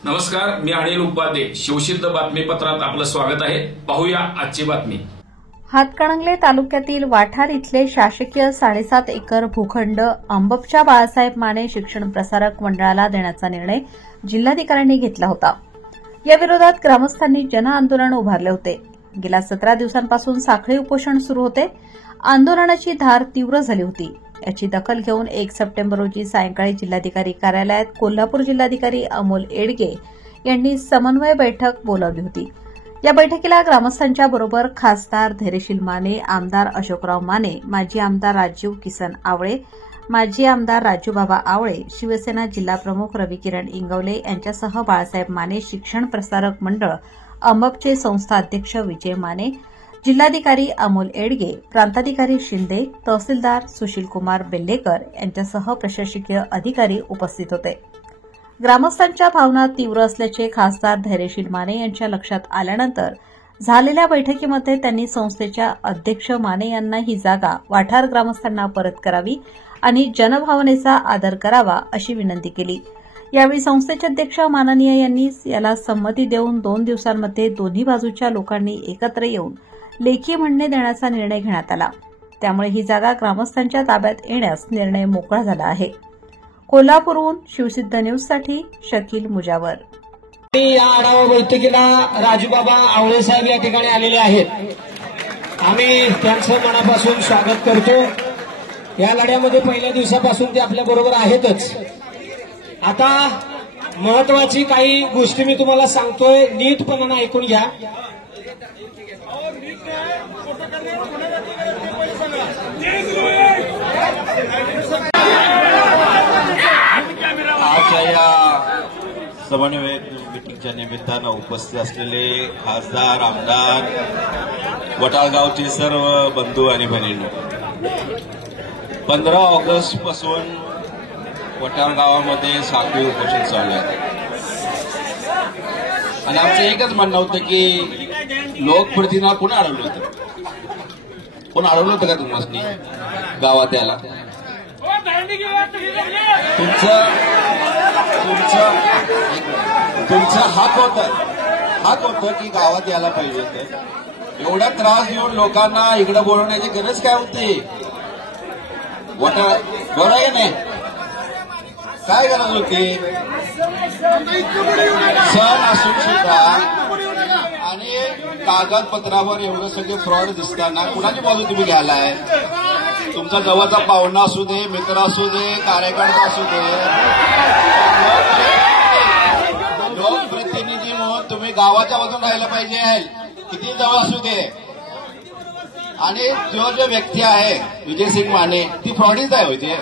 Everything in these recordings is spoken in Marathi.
नमस्कार, मी अनिल उपाध्ये. शिवसिद्ध बातमीपत्रात आपलं स्वागत आहे. पाहूया आजची बातमी. हातकणंगले तालुक्यातील वाठार इथले शासकीय 7.5 एकर भूखंड अंबपच्या बाळासाहेब माने शिक्षण प्रसारक मंडळाला देण्याचा निर्णय जिल्हाधिकाऱ्यांनी घेतला होता. या विरोधात ग्रामस्थांनी जनआंदोलन उभारले होते. गेल्या 17 दिवसांपासून साखळी उपोषण सुरू होते. आंदोलनाची धार तीव्र झाली होती. याची दखल घेऊन 1 सप्टेंबर रोजी सायंकाळी जिल्हाधिकारी कार्यालयात कोल्हापूर जिल्हाधिकारी अमोल येडगे यांनी समन्वय बैठक बोलावली होती. या बैठकीला ग्रामस्थांच्या बरोबर खासदार धैर्यशील माने, आमदार अशोकराव माने, माजी आमदार राजीव किसन आवळे, माजी आमदार राजूबाबा आवळे, शिवसेना जिल्हाप्रमुख रविकिरण इंगवले यांच्यासह बाळासाहेब माने शिक्षण प्रसारक मंडळ अंबपचे संस्था अध्यक्ष विजय माने, जिल्हाधिकारी अमोल येडगे, प्रांताधिकारी शिंदे, तहसीलदार सुशीलकुमार बेल्लेकर यांच्यासह प्रशासकीय अधिकारी उपस्थित होते. ग्रामस्थांच्या भावना तीव्र असल्याचे खासदार धैर्यशील माने यांच्या लक्षात आल्यानंतर झालेल्या बैठकीमध्ये त्यांनी संस्थेच्या अध्यक्ष माने यांना ही जागा वाठार ग्रामस्थांना परत करावी आणि जनभावनेचा आदर करावा अशी विनंती केली. यावेळी संस्थेचे अध्यक्ष माननीय यांनी याला संमती देऊन 2 दिवसांमध्ये दोन्ही बाजूच्या लोकांनी एकत्र येऊन लेखी म्हणणे देण्याचा निर्णय घेण्यात आला. त्यामुळे ही जागा ग्रामस्थांच्या ताब्यात येण्यास निर्णय मोकळा झाला आहे. कोल्हापूरहून शिवसिद्ध न्यूजसाठी शकील मुजावर. या आढावा बैठकीला राजूबाबा आवळे साहेब या ठिकाणी आलेले आहेत. आम्ही त्यांचं मनापासून स्वागत करतो. या लढ्यामध्ये पहिल्या दिवसापासून ते आपल्या बरोबर आहेतच. आता महत्वाची काही गोष्टी मी तुम्हाला सांगतोय, नीटपणाने ऐकून घ्या. आजच्या या समन्वय मीटिंगच्या निमित्तानं उपस्थित असलेले खासदार, आमदार, वटाळगावचे सर्व बंधू आणि भगिनींनो, 15 ऑगस्ट पासून वटाळ गावामध्ये साखळी उपोषण चालू आहे आणि आमचं एकच म्हणणं होतं की लोकप्रतिनिधींना कोण अडवलं होतं? कोण अडवलं होतं का तुम्हाला गावात याला? तुमचं हक होतं की गावात यायला पाहिजे होतं. एवढा त्रास देऊन लोकांना इकडे बोलवण्याची गरज काय होती? बरोबर आहे नाही? काय गरज होती? सण असून सुद्धा आणि कागदपत्रावर एवढं सगळे फ्रॉड दिसताना कुणाची बाजू तुम्ही घ्यायलाय? तुमचा जवळचा पाहुणा असू दे, मित्र असू दे, कार्यकर्ता असू दे, लोकप्रतिनिधी म्हणून तुम्ही गावाच्या बाजून राहायला पाहिजे, किती जवळ असू दे. आणि जो व्यक्ती आहे विजयसिंग माने, ती फ्रॉडीच आहे होते.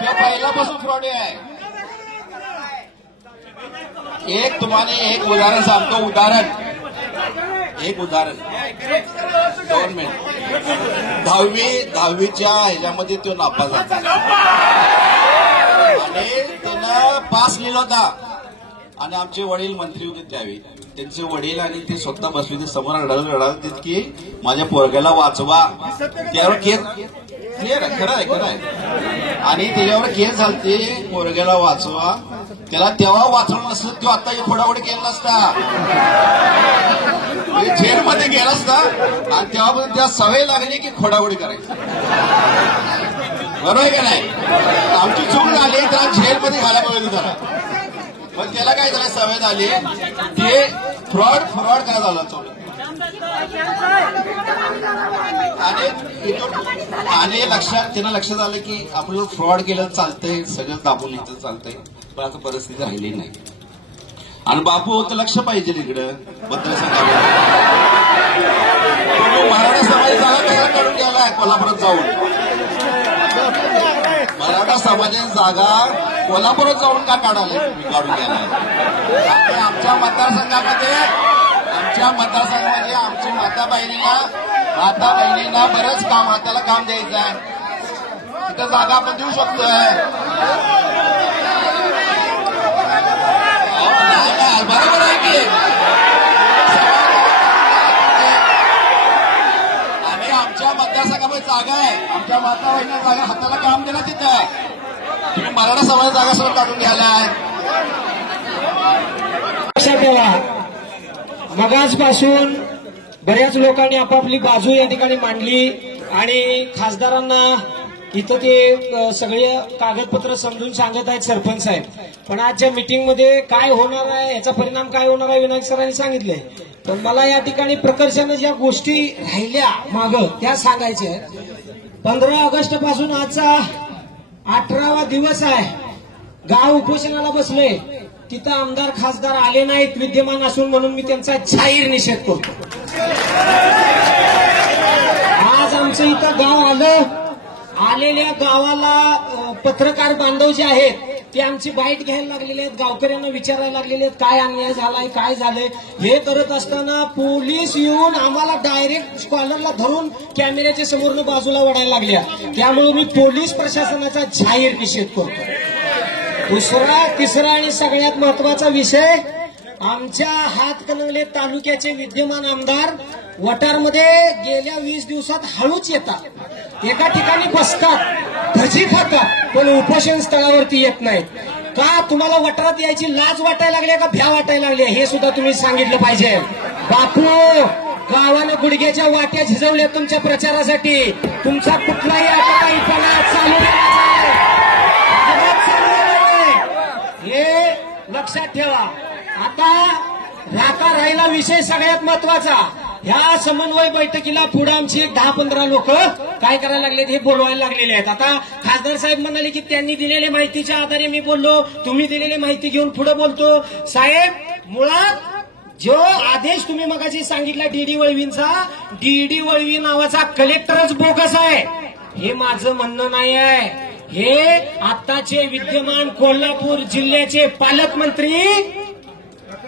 ते पहिल्यापासून फ्रॉडी आहे. एक तुम्हाला एक उदाहरण सांगतो. एक उदाहरण 2 मिनिट. 10वीच्या ह्याच्यामध्ये तो नापास झाला आणि त्यानं पास लिहिला होता. आणि आमचे वडील मंत्री होते त्यावेळी. त्यांचे वडील आणि ते स्वतः बसले होते समोर, रडावत की माझ्या पोरग्याला वाचवा. त्यावर केस क्लिअर आहे, खरं आहे. आणि त्याच्यावर केस झालते, पोरग्याला वाचवा. त्याला तेव्हा वाचवलं नसतं, तो आता फोडाफोडी केला नसता, जेलमध्ये गेला असता. आणि तेव्हापासून त्या सवय लागली की खोडाफोडी करायची. बरोबर आहे का नाही? आमची चूक झाली, त्याला जेलमध्ये घालायला पाहिजे त्याला. पण त्याला काय झालं, सवय झाली. ते फ्रॉड काय झालं थोडं. आणि त्यांना लक्षात आलं की आपलं फ्रॉड केलं चालतंय, सगळं दाबून लिहिलं चालतंय. पण आता परिस्थिती राहिली नाही. आणि बापू होतं लक्ष पाहिजे इकडं मतदारसंघाला. तुम्ही मराठा समाजाला जागा काढून घ्यायला कोल्हापुरात जाऊन. मराठा समाजाची जागा कोल्हापुरात जाऊन का काढायला तुम्ही काढून घ्यायला? आणि आमच्या मतदारसंघामध्ये आमच्या माता बहिणींना बरंच काम, हाताला काम द्यायचं आहे. तिथं जागा आपण देऊ शकतोय. बरोबर आहे की? आणि आमच्या आमच्या माताबाईंना जागा हाताला काम दिला तिथं. तुम्ही मराठा समाज जागा सगळं काढून घ्यायला. लक्षात ठेवा, मगाचपासून बऱ्याच लोकांनी आपापली बाजू या ठिकाणी मांडली आणि खासदारांना इथं ते सगळे कागदपत्र समजून सांगत आहेत सरपंच साहेब. पण आजच्या मीटिंगमध्ये काय होणार आहे, याचा परिणाम काय होणार आहे विनायक सरांनी सांगितलंय. पण मला या ठिकाणी प्रकर्षानं ज्या गोष्टी राहिल्या मागं त्या सांगायच्या आहेत. 15 ऑगस्ट पासून आजचा 18वा दिवस आहे. गाव उपोषणाला बसले, तिथं आमदार खासदार आले नाहीत विद्यमान असून, म्हणून मी त्यांचा जाहीर निषेध करतो. आज आमचं इथं गाव आलं, आलेल्या गावाला पत्रकार बांधव जे आहेत ते आमची बाईट घ्यायला लागलेले आहेत, गावकऱ्यांना विचारायला लागलेले आहेत काय अन्याय झालाय काय झालंय. हे करत असताना पोलीस येऊन आम्हाला डायरेक्ट स्कॉलरला धरून कॅमेऱ्याच्या समोरनं बाजूला वळायला लागल्या. त्यामुळे मी पोलीस प्रशासनाचा जाहीर निषेध करतो. तिसरा आणि सगळ्यात महत्वाचा विषय, आमच्या हातकणंगले तालुक्याचे विद्यमान आमदार वटारमध्ये गेल्या 20 दिवसात हळूच येतात, एका ठिकाणी बसतात, भजी खातात, पण उपोषण स्थळावरती येत नाहीत. का तुम्हाला वटारात यायची लाज वाटायला लागली का भ्या वाटायला लागली हे सुद्धा तुम्ही सांगितलं पाहिजे. बापू, गावानं गुडघ्याच्या वाट्या झिजवल्या तुमच्या प्रचारासाठी. तुमचा कुठलाही आटोकाईपणा चालू हे लक्षात ठेवा. आता राहिला विषय सगळ्यात महत्वाचा. ह्या समन्वय बैठकीला पुढे आमची 10-15 लोक काय करायला लागलेत हे बोलवायला लागलेले आहेत. आता खासदार साहेब म्हणाले की त्यांनी दिलेल्या माहितीच्या आधारे मी बोललो, तुम्ही दिलेली माहिती घेऊन पुढे बोलतो. साहेब, मुळात जो आदेश तुम्ही मगाशी सांगितला डीडी वळवींचा, डीडी वळवी नावाचा कलेक्टरच बोगस आहे हे माझं म्हणणं नाही आहे. हे आत्ताचे विद्यमान कोल्हापूर जिल्ह्याचे पालकमंत्री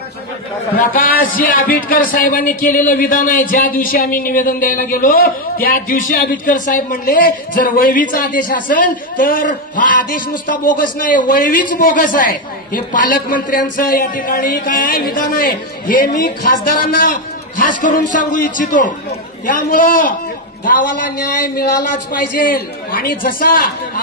प्रकाशजी आंबेडकर साहेबांनी केलेलं विधान आहे. ज्या दिवशी आम्ही निवेदन द्यायला गेलो त्या दिवशी आंबेडकर साहेब म्हणले जर वळवीचा आदेश असेल तर हा आदेश नुसता बोगस नाही, वळवीच बोगस आहे. हे पालकमंत्र्यांचं या ठिकाणी काय विधान आहे हे मी खासदारांना खास करून सांगू इच्छितो. त्यामुळं गावाला न्याय मिळालाच पाहिजे. आणि जसा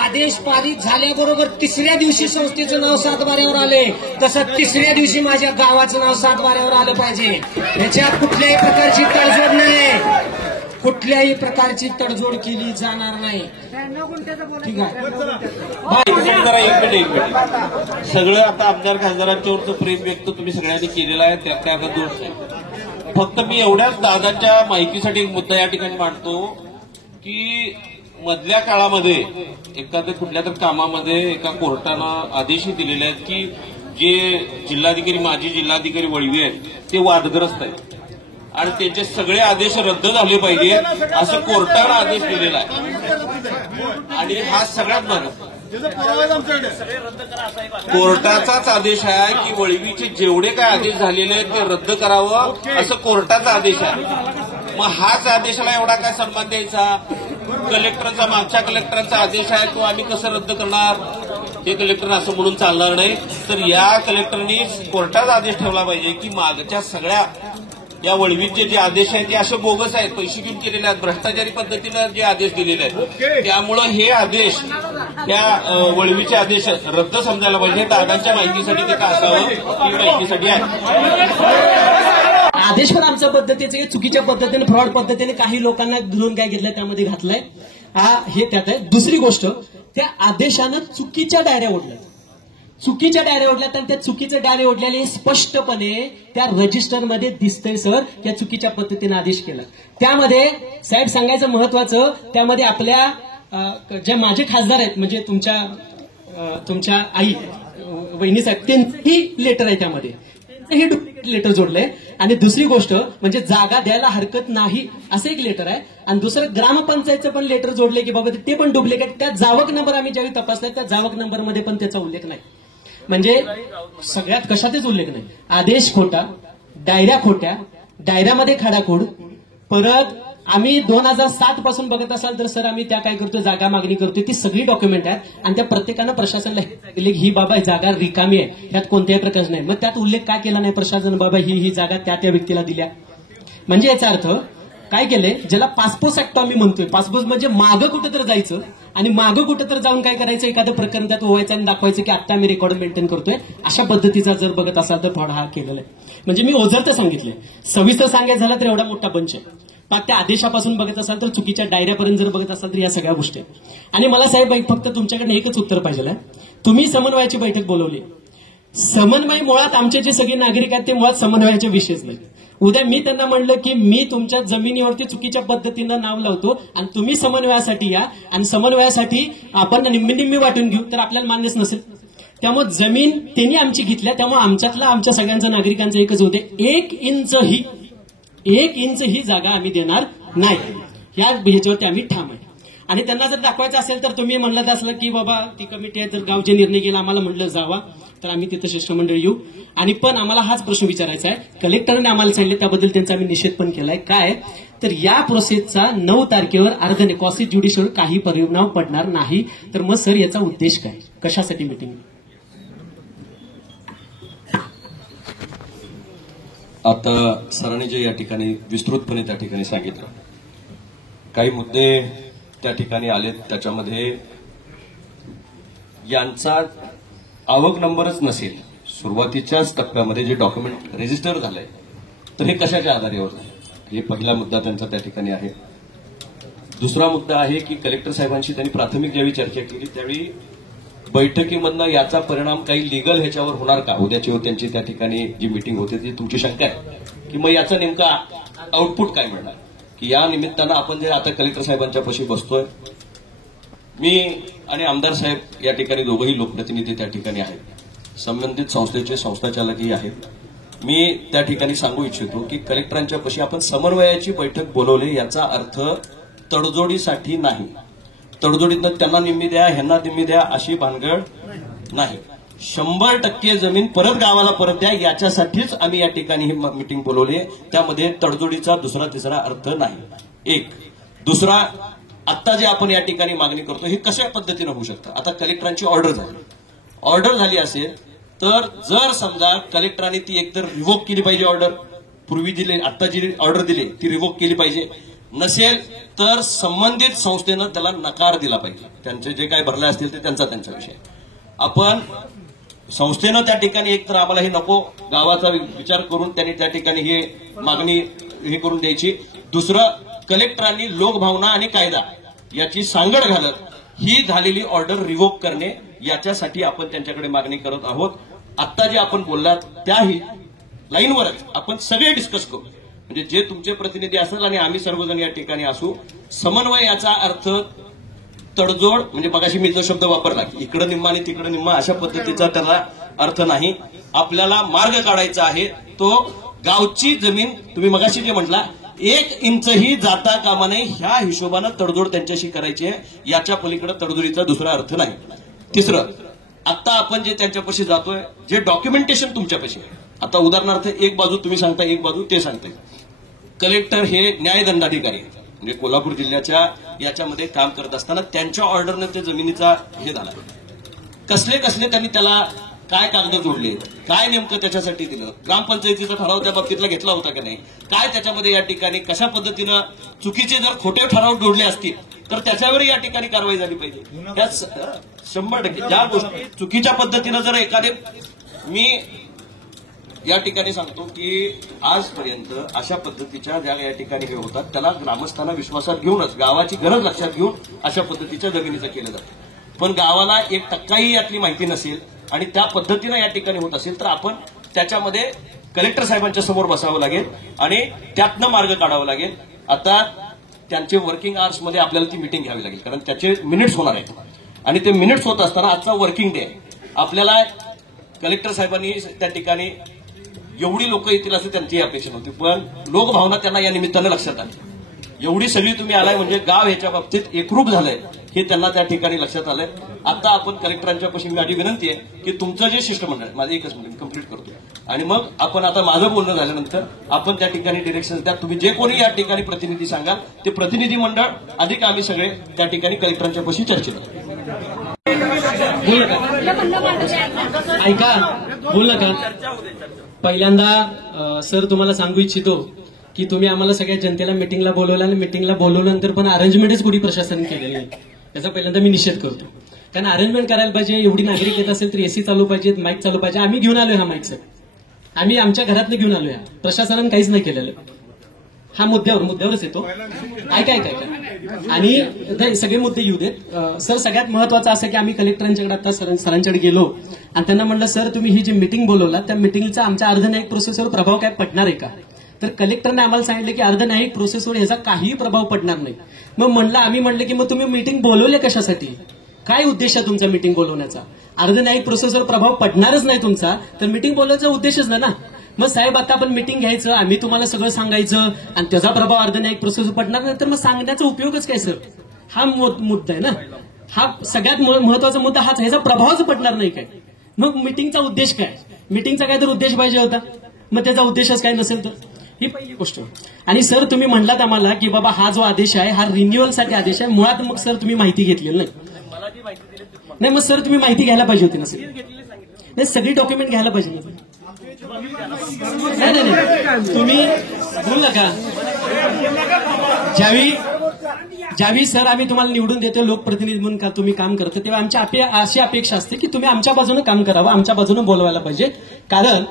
आदेश पारित झाल्याबरोबर 3ऱ्या दिवशी संस्थेचं नाव 7 बाऱ्यावर आले, तसं 3ऱ्या दिवशी माझ्या गावाचं नाव 7 बाऱ्यावर आलं पाहिजे. याच्यात कुठल्याही प्रकारची तडजोड नाही, कुठल्याही प्रकारची तडजोड केली जाणार नाही. ठीक आहे, एक मिनिट. सगळं आता आमदार खासदारांच्यावरचं प्रेम व्यक्त तुम्ही सगळ्यांनी केलेलं आहे, त्यात काय दोष नाही. फक्त मी एवढ्याच दादाच्या माहितीसाठी एक मुद्दा या ठिकाणी मांडतो की मधल्या काळामध्ये एखाद्या कुठल्या तर कामामध्ये एका कोर्टानं आदेशही दिलेले आहेत की जे जिल्हाधिकारी माजी जिल्हाधिकारी वळवी आहेत ते वादग्रस्त आहेत आणि त्यांचे सगळे आदेश रद्द झाले पाहिजे असं कोर्टानं आदेश दिलेला आहे. आणि हा सगळ्यात महत्त्वाचा कोर्टाचाच आदेश आहे की वळवीचे जेवढे काय आदेश झालेले आहेत ते रद्द करावं असं कोर्टाचा आदेश आहे. मग हाच आदेशाला एवढा काय सन्मान द्यायचा? कलेक्टरचा, मागच्या कलेक्टरचा आदेश आहे तो आम्ही कसं रद्द करणार? हे कलेक्टर असं म्हणून चालणार नाही. तर या कलेक्टरनी कोर्टाचा आदेश ठेवला पाहिजे की मागच्या सगळ्या या वळवीचे जे आदेश आहेत ते असे बोगस आहेत, पैसे घेऊन केलेले आहेत, भ्रष्टाचारी पद्धतीनं जे आदेश दिलेले आहेत. त्यामुळं हे आदेश, त्या वळवीचे आदेश रद्द समजायला पाहिजे. दादांच्या माहितीसाठी ते का असावं ही माहितीसाठी आहे. आदेश पण आमच्या पद्धतीचे चुकीच्या पद्धतीने फ्रॉड पद्धतीने काही लोकांना धरून काय घेतलंय त्यामध्ये घातलंय हे त्यात आहे. दुसरी गोष्ट, त्या आदेशानं चुकीच्या डायऱ्या ओढल्या, चुकीच्या डायऱ्या ओढल्यात आणि त्या चुकीचे डायरे ओढल्याने स्पष्टपणे त्या रजिस्टरमध्ये दिसतंय सर त्या चुकीच्या पद्धतीने आदेश केला. त्यामध्ये साहेब सांगायचं महत्वाचं, त्यामध्ये आपल्या ज्या माझे खासदार आहेत म्हणजे तुमच्या आई वहिनी साहेब त्यांचंही लेटर आहे, त्यामध्ये त्यांचंही डुप्लिकेट लेटर जोडलंय. आणि दुसरी गोष्ट म्हणजे जागा द्यायला हरकत नाही असं एक लेटर आहे. आणि दुसरं ग्रामपंचायतचं पण लेटर जोडलंय की बाबा ते पण डुप्लिकेट. त्या जावक नंबर आम्ही ज्यावेळी तपासलाय त्या जावक नंबरमध्ये पण त्याचा उल्लेख नाही. म्हणजे सगळ्यात कशातच उल्लेख नाही. आदेश खोटा, डायऱ्या खोट्या, डायऱ्यामध्ये खाडाखोड. परत आम्ही 2007 पासून बघत असाल तर सर आम्ही त्या काय करतो, जागा मागणी करतोय, ती सगळी डॉक्युमेंट आहेत आणि त्या प्रत्येकानं प्रशासनाला सांगितले ही बाबा जागा रिकामी आहे, त्यात कोणत्याही प्रकारच नाही. मग त्यात उल्लेख का केला नाही प्रशासन, बाबा ही जागा त्या व्यक्तीला दिल्या. म्हणजे याचा अर्थ काय केलंय, ज्याला पासपोस ऍक्ट आम्ही म्हणतोय, पासपोस म्हणजे मागं कुठं तर जायचं आणि मागं कुठं तर जाऊन काय करायचं, एखादं प्रकरण त्यात ओवायचं आणि दाखवायचं की आता आम्ही रेकॉर्ड मेंटेन करतोय, अशा पद्धतीचा जर बघत असाल तर फ्रॉड हा केलेला आहे. म्हणजे मी ओझरतं सांगितलंय, सविस्तर सांगायचं झालं तर एवढा मोठा बंच आहे. मग त्या आदेशापासून बघत असाल तर चुकीच्या डायऱ्यापर्यंत जर बघत असाल तर या सगळ्या गोष्टी आहेत. आणि मला साहेब फक्त तुमच्याकडे एकच उत्तर पाहिजे आहे. तुम्ही समन्वयाची बैठक बोलवली, समन्वय मुळात आमचे जे सगळे नागरिक आहेत ते मुळात समन्वयाचे विषयच नाही. उद्या मी त्यांना म्हणलं की मी तुमच्या जमिनीवरती चुकीच्या पद्धतीनं नाव लावतो आणि तुम्ही समन्वयासाठी या आणि समन्वयासाठी आपण निम्मी वाटून घेऊ, तर आपल्याला मान्यच नसेल. त्यामुळे जमीन त्यांनी आमची घेतल्या, त्यामुळे आमच्यातला आमच्या सगळ्यांचं नागरिकांचं एकच होते, 1 इंच ही जागा आम्ही देणार नाही, या ह्याच्यावरती आम्ही ठाम आहे. आणि त्यांना जर दाखवायचं असेल तर तुम्ही म्हणलं असलं की बाबा ती कमिटी आहे, जर गावचे निर्णय गेला आम्हाला म्हटलं जावा, तर आम्ही तिथं शिष्टमंडळ येऊ. आणि पण आम्हाला हाच प्रश्न विचारायचा आहे, कलेक्टरने आम्हाला सांगितलं त्याबद्दल त्यांचा आम्ही निषेध पण केलाय. काय तर या प्रोसेसचा 9 तारखेवर अर्धने कॉसी ज्युडिशियल काही परिणाम पडणार नाही. तर मग सर याचा उद्देश काय, कशासाठी मिटिंग? आता सरांनी जे या ठिकाणी विस्तृतपणे त्या ठिकाणी सांगितलं, काही मुद्दे त्या ठिकाणी आलेत, त्याच्यामध्ये यांचा आवक नंबरच नसेल, सुरुवातीच्याच टप्प्यामध्ये जे डॉक्युमेंट रजिस्टर झालंय तर हे कशाच्या आधारावर झालं, हे पहिला मुद्दा त्यांचा त्या ठिकाणी आहे. दुसरा मुद्दा आहे की कलेक्टर साहेबांशी त्यांनी प्राथमिक ज्यावेळी चर्चा केली त्यावेळी बैठकीमधनं याचा परिणाम काही लिगल ह्याच्यावर होणार का, उद्याची त्यांची त्या ठिकाणी जी मीटिंग होते ती तुमची शंका आहे की मग याचा नेमका आउटपुट काय मिळणार, की या निमित्तानं आपण जे आता कलेक्टर साहेबांच्या पाशी बसतोय, मी आणि आमदार साहेब या ठिकाणी दोघंही लोकप्रतिनिधी त्या ठिकाणी आहेत, संबंधित संस्थेचे संस्थाचालकही आहेत. मी त्या ठिकाणी सांगू इच्छितो की कलेक्टरांच्या पाशी आपण समन्वयाची बैठक बोलवली, याचा अर्थ तडजोडीसाठी नाही, तडजोडीतनं त्यांना निम्मी द्या ह्यांना निम्मी द्या अशी भानगड नाही. 100% जमीन परत गावाला परत द्या याच्यासाठीच आम्ही या ठिकाणी ही मीटिंग बोलवली. त्यामध्ये तडजोडीचा दुसरा तिसरा अर्थ नाही. एक दुसरा, आता जे आपण या ठिकाणी मागणी करतो ही कशा पद्धतीनं होऊ शकतं. आता कलेक्टरांची ऑर्डर झाली असेल तर जर समजा कलेक्टरांनी ती एकतर रिव्होक केली पाहिजे, ऑर्डर पूर्वी दिली, आता जी ऑर्डर दिली ती रिव्होक केली पाहिजे, नसेल तर संबंधित संस्थेनं त्याला नकार दिला पाहिजे. त्यांचे जे काही भरले असतील ते त्यांचा विषय. आपण संस्थेनं त्या ठिकाणी एकतर आम्हाला हे नको, गावाचा विचार करून त्यांनी त्या ठिकाणी हे मागणी हे करून द्यायची. दुसरं, कलेक्टरांनी लोकभावना आणि कायदा याची सांगड घालत ही झालेली ऑर्डर रिव्होक करणे, याच्यासाठी आपण त्यांच्याकडे मागणी करत आहोत. आता जे आपण बोललात त्याही लाईनवरच आपण सगळे डिस्कस करू, म्हणजे जे तुमचे प्रतिनिधी असेल आणि आम्ही सर्वजण या ठिकाणी असू. समन्वय याचा अर्थ तडजोड, म्हणजे मगाशी मी जो शब्द वापरला की इकडं निम्मा आणि तिकडं निम्मा अशा पद्धतीचा त्याला अर्थ नाही. आपल्याला मार्ग काढायचा आहे, तो गावची जमीन तुम्ही मगाशी जे म्हटला 1 इंचही जाता कामा नये ह्या हिशोबानं तडजोड त्यांच्याशी करायची आहे, याच्या पलीकडे तडजोडीचा दुसरा अर्थ नाही. तिसरं, आता आपण जे त्यांच्यापाशी जातोय, जे डॉक्युमेंटेशन तुमच्यापाशी आहे, आता उदाहरणार्थ एक बाजू तुम्ही सांगता, एक बाजू ते सांगताय. कलेक्टर हे न्यायदंडाधिकारी म्हणजे कोल्हापूर जिल्ह्याच्या याच्यामध्ये काम करत असताना त्यांच्या ऑर्डरने त्या जमिनीचा हे झाला, कसले त्यांनी त्याला काय कागद जोडले, काय नेमकं त्याच्यासाठी दिलं, ग्रामपंचायतीचा ठराव त्या बाबतीतला घेतला होता का नाही, काय त्याच्यामध्ये या ठिकाणी कशा पद्धतीनं चुकीचे जर खोटे ठराव जोडले असतील तर त्याच्यावर या ठिकाणी कारवाई झाली पाहिजे. त्याच 100% ज्या गोष्टी चुकीच्या पद्धतीनं जर एखादे, मी या ठिकाणी सांगतो की आजपर्यंत अशा पद्धतीच्या ज्या या ठिकाणी हे होतात त्याला ग्रामस्थांना विश्वासात घेऊनच, गावाची गरज लक्षात घेऊन अशा पद्धतीच्या जमिनीचं केलं जातं. पण गावाला 1% यातली माहिती नसेल आणि त्या पद्धतीनं या ठिकाणी होत असेल तर आपण त्याच्यामध्ये कलेक्टर साहेबांच्या समोर बसावं लागेल आणि त्यातनं मार्ग काढावा लागेल. आता त्यांचे वर्किंग आवर्समध्ये आपल्याला ती मिटिंग घ्यावी लागेल, कारण त्याचे मिनिट्स होणार आहेत आणि ते मिनिट्स होत असताना आजचा वर्किंग डे आहे. आपल्याला कलेक्टर साहेबांनी त्या ठिकाणी एवढी लोक येतील असं त्यांची अपेक्षा नव्हती, पण लोकभावना त्यांना या निमित्तानं लक्षात आली. एवढी सगळी तुम्ही आलाय म्हणजे गाव ह्याच्या बाबतीत एकरूप झालंय हे त्यांना त्या ठिकाणी लक्षात आलंय. आता आपण कलेक्टरांच्या पाशी माझी विनंती आहे की तुमचं जे शिष्टमंडळ आहे, माझं एकच मिनिट कंप्लीट करतो आणि मग आपण आता माझं बोलणं झाल्यानंतर आपण त्या ठिकाणी डिरेक्शन द्या. तुम्ही जे कोणी या ठिकाणी प्रतिनिधी सांगाल ते प्रतिनिधी मंडळ अधिक आम्ही सगळे त्या ठिकाणी कलेक्टरांच्या पाशी चर्चा करू. ऐका, बोल नका. पहिल्यांदा सर तुम्हाला सांगू इच्छितो की तुम्ही आम्हाला सगळ्या जनतेला मिटिंगला बोलवलं आणि मिटिंगला बोलवल्यानंतर पण अरेंजमेंटच कुठे प्रशासनाने केलेली नाही. त्याचा पहिल्यांदा मी निषेध करतो. कारण अरेंजमेंट करायला पाहिजे. एवढी नागरिक येत असेल तर एसी चालू पाहिजेत, माईक चालू पाहिजे. आम्ही घेऊन आलोय हा माईक सर, आम्ही आमच्या घरातनं घेऊन आलोय. प्रशासनाने काहीच नाही केलेलं. हा मुद्द्यावरच येतो. ऐका आणि सगळे मुद्दे येऊ देत. सर सगळ्यात महत्वाचं असं की आम्ही कलेक्टरांच्याकडे आता सरांच्याकडे गेलो आणि त्यांना म्हणलं सर तुम्ही ही जी मिटिंग बोलवला त्या मिटिंगचा आमच्या अर्धन्यायिक प्रोसेसवर प्रभाव काय पडणार आहे का. तर कलेक्टरने आम्हाला सांगितलं की अर्धन्यायिक प्रोसेसवर ह्याचा काहीही प्रभाव पडणार नाही. मग आम्ही म्हणलं की मग तुम्ही मिटिंग बोलवले कशासाठी, काय उद्देश आहे तुमचा मिटिंग बोलवण्याचा. अर्धन्यायिक प्रोसेसवर प्रभाव पडणारच नाही तुमचा तर मिटिंग बोलवायचा उद्देशच नाही ना. मग साहेब आता आपण मिटिंग घ्यायचं, आम्ही तुम्हाला सगळं सांगायचं आणि त्याचा प्रभाव अर्धन्यायिक प्रोसेसवर पडणार नाही तर मग सांगण्याचा उपयोगच काय सर. हा मुद्दा आहे ना, हा सगळ्यात महत्वाचा मुद्दा हाच. ह्याचा प्रभावच पडणार नाही काय. मग मिटिंगचा उद्देश काय, मिटिंगचा काय तर उद्देश पाहिजे होता. मग त्याचा उद्देशच काय नसेल तर ही पहिली गोष्ट. आणि सर तुम्ही म्हणलात आम्हाला की बाबा हा जो आदेश आहे हा रिन्युअलसाठी आदेश आहे. मुळात मग सर तुम्ही माहिती घेतलेली नाही. मग सर तुम्ही माहिती घ्यायला पाहिजे होती ना सर. नाही सगळी डॉक्युमेंट घ्यायला पाहिजे ना. नाही तुम्ही बोल नका. ज्यावेळी सर आम्ही तुम्हाला निवडून देतो लोकप्रतिनिधी म्हणून का तुम्ही काम करता तेव्हा आमची अशी अपेक्षा असते की तुम्ही आमच्या बाजूने काम करावं, आमच्या बाजूने बोलवायला पाहिजे. कारण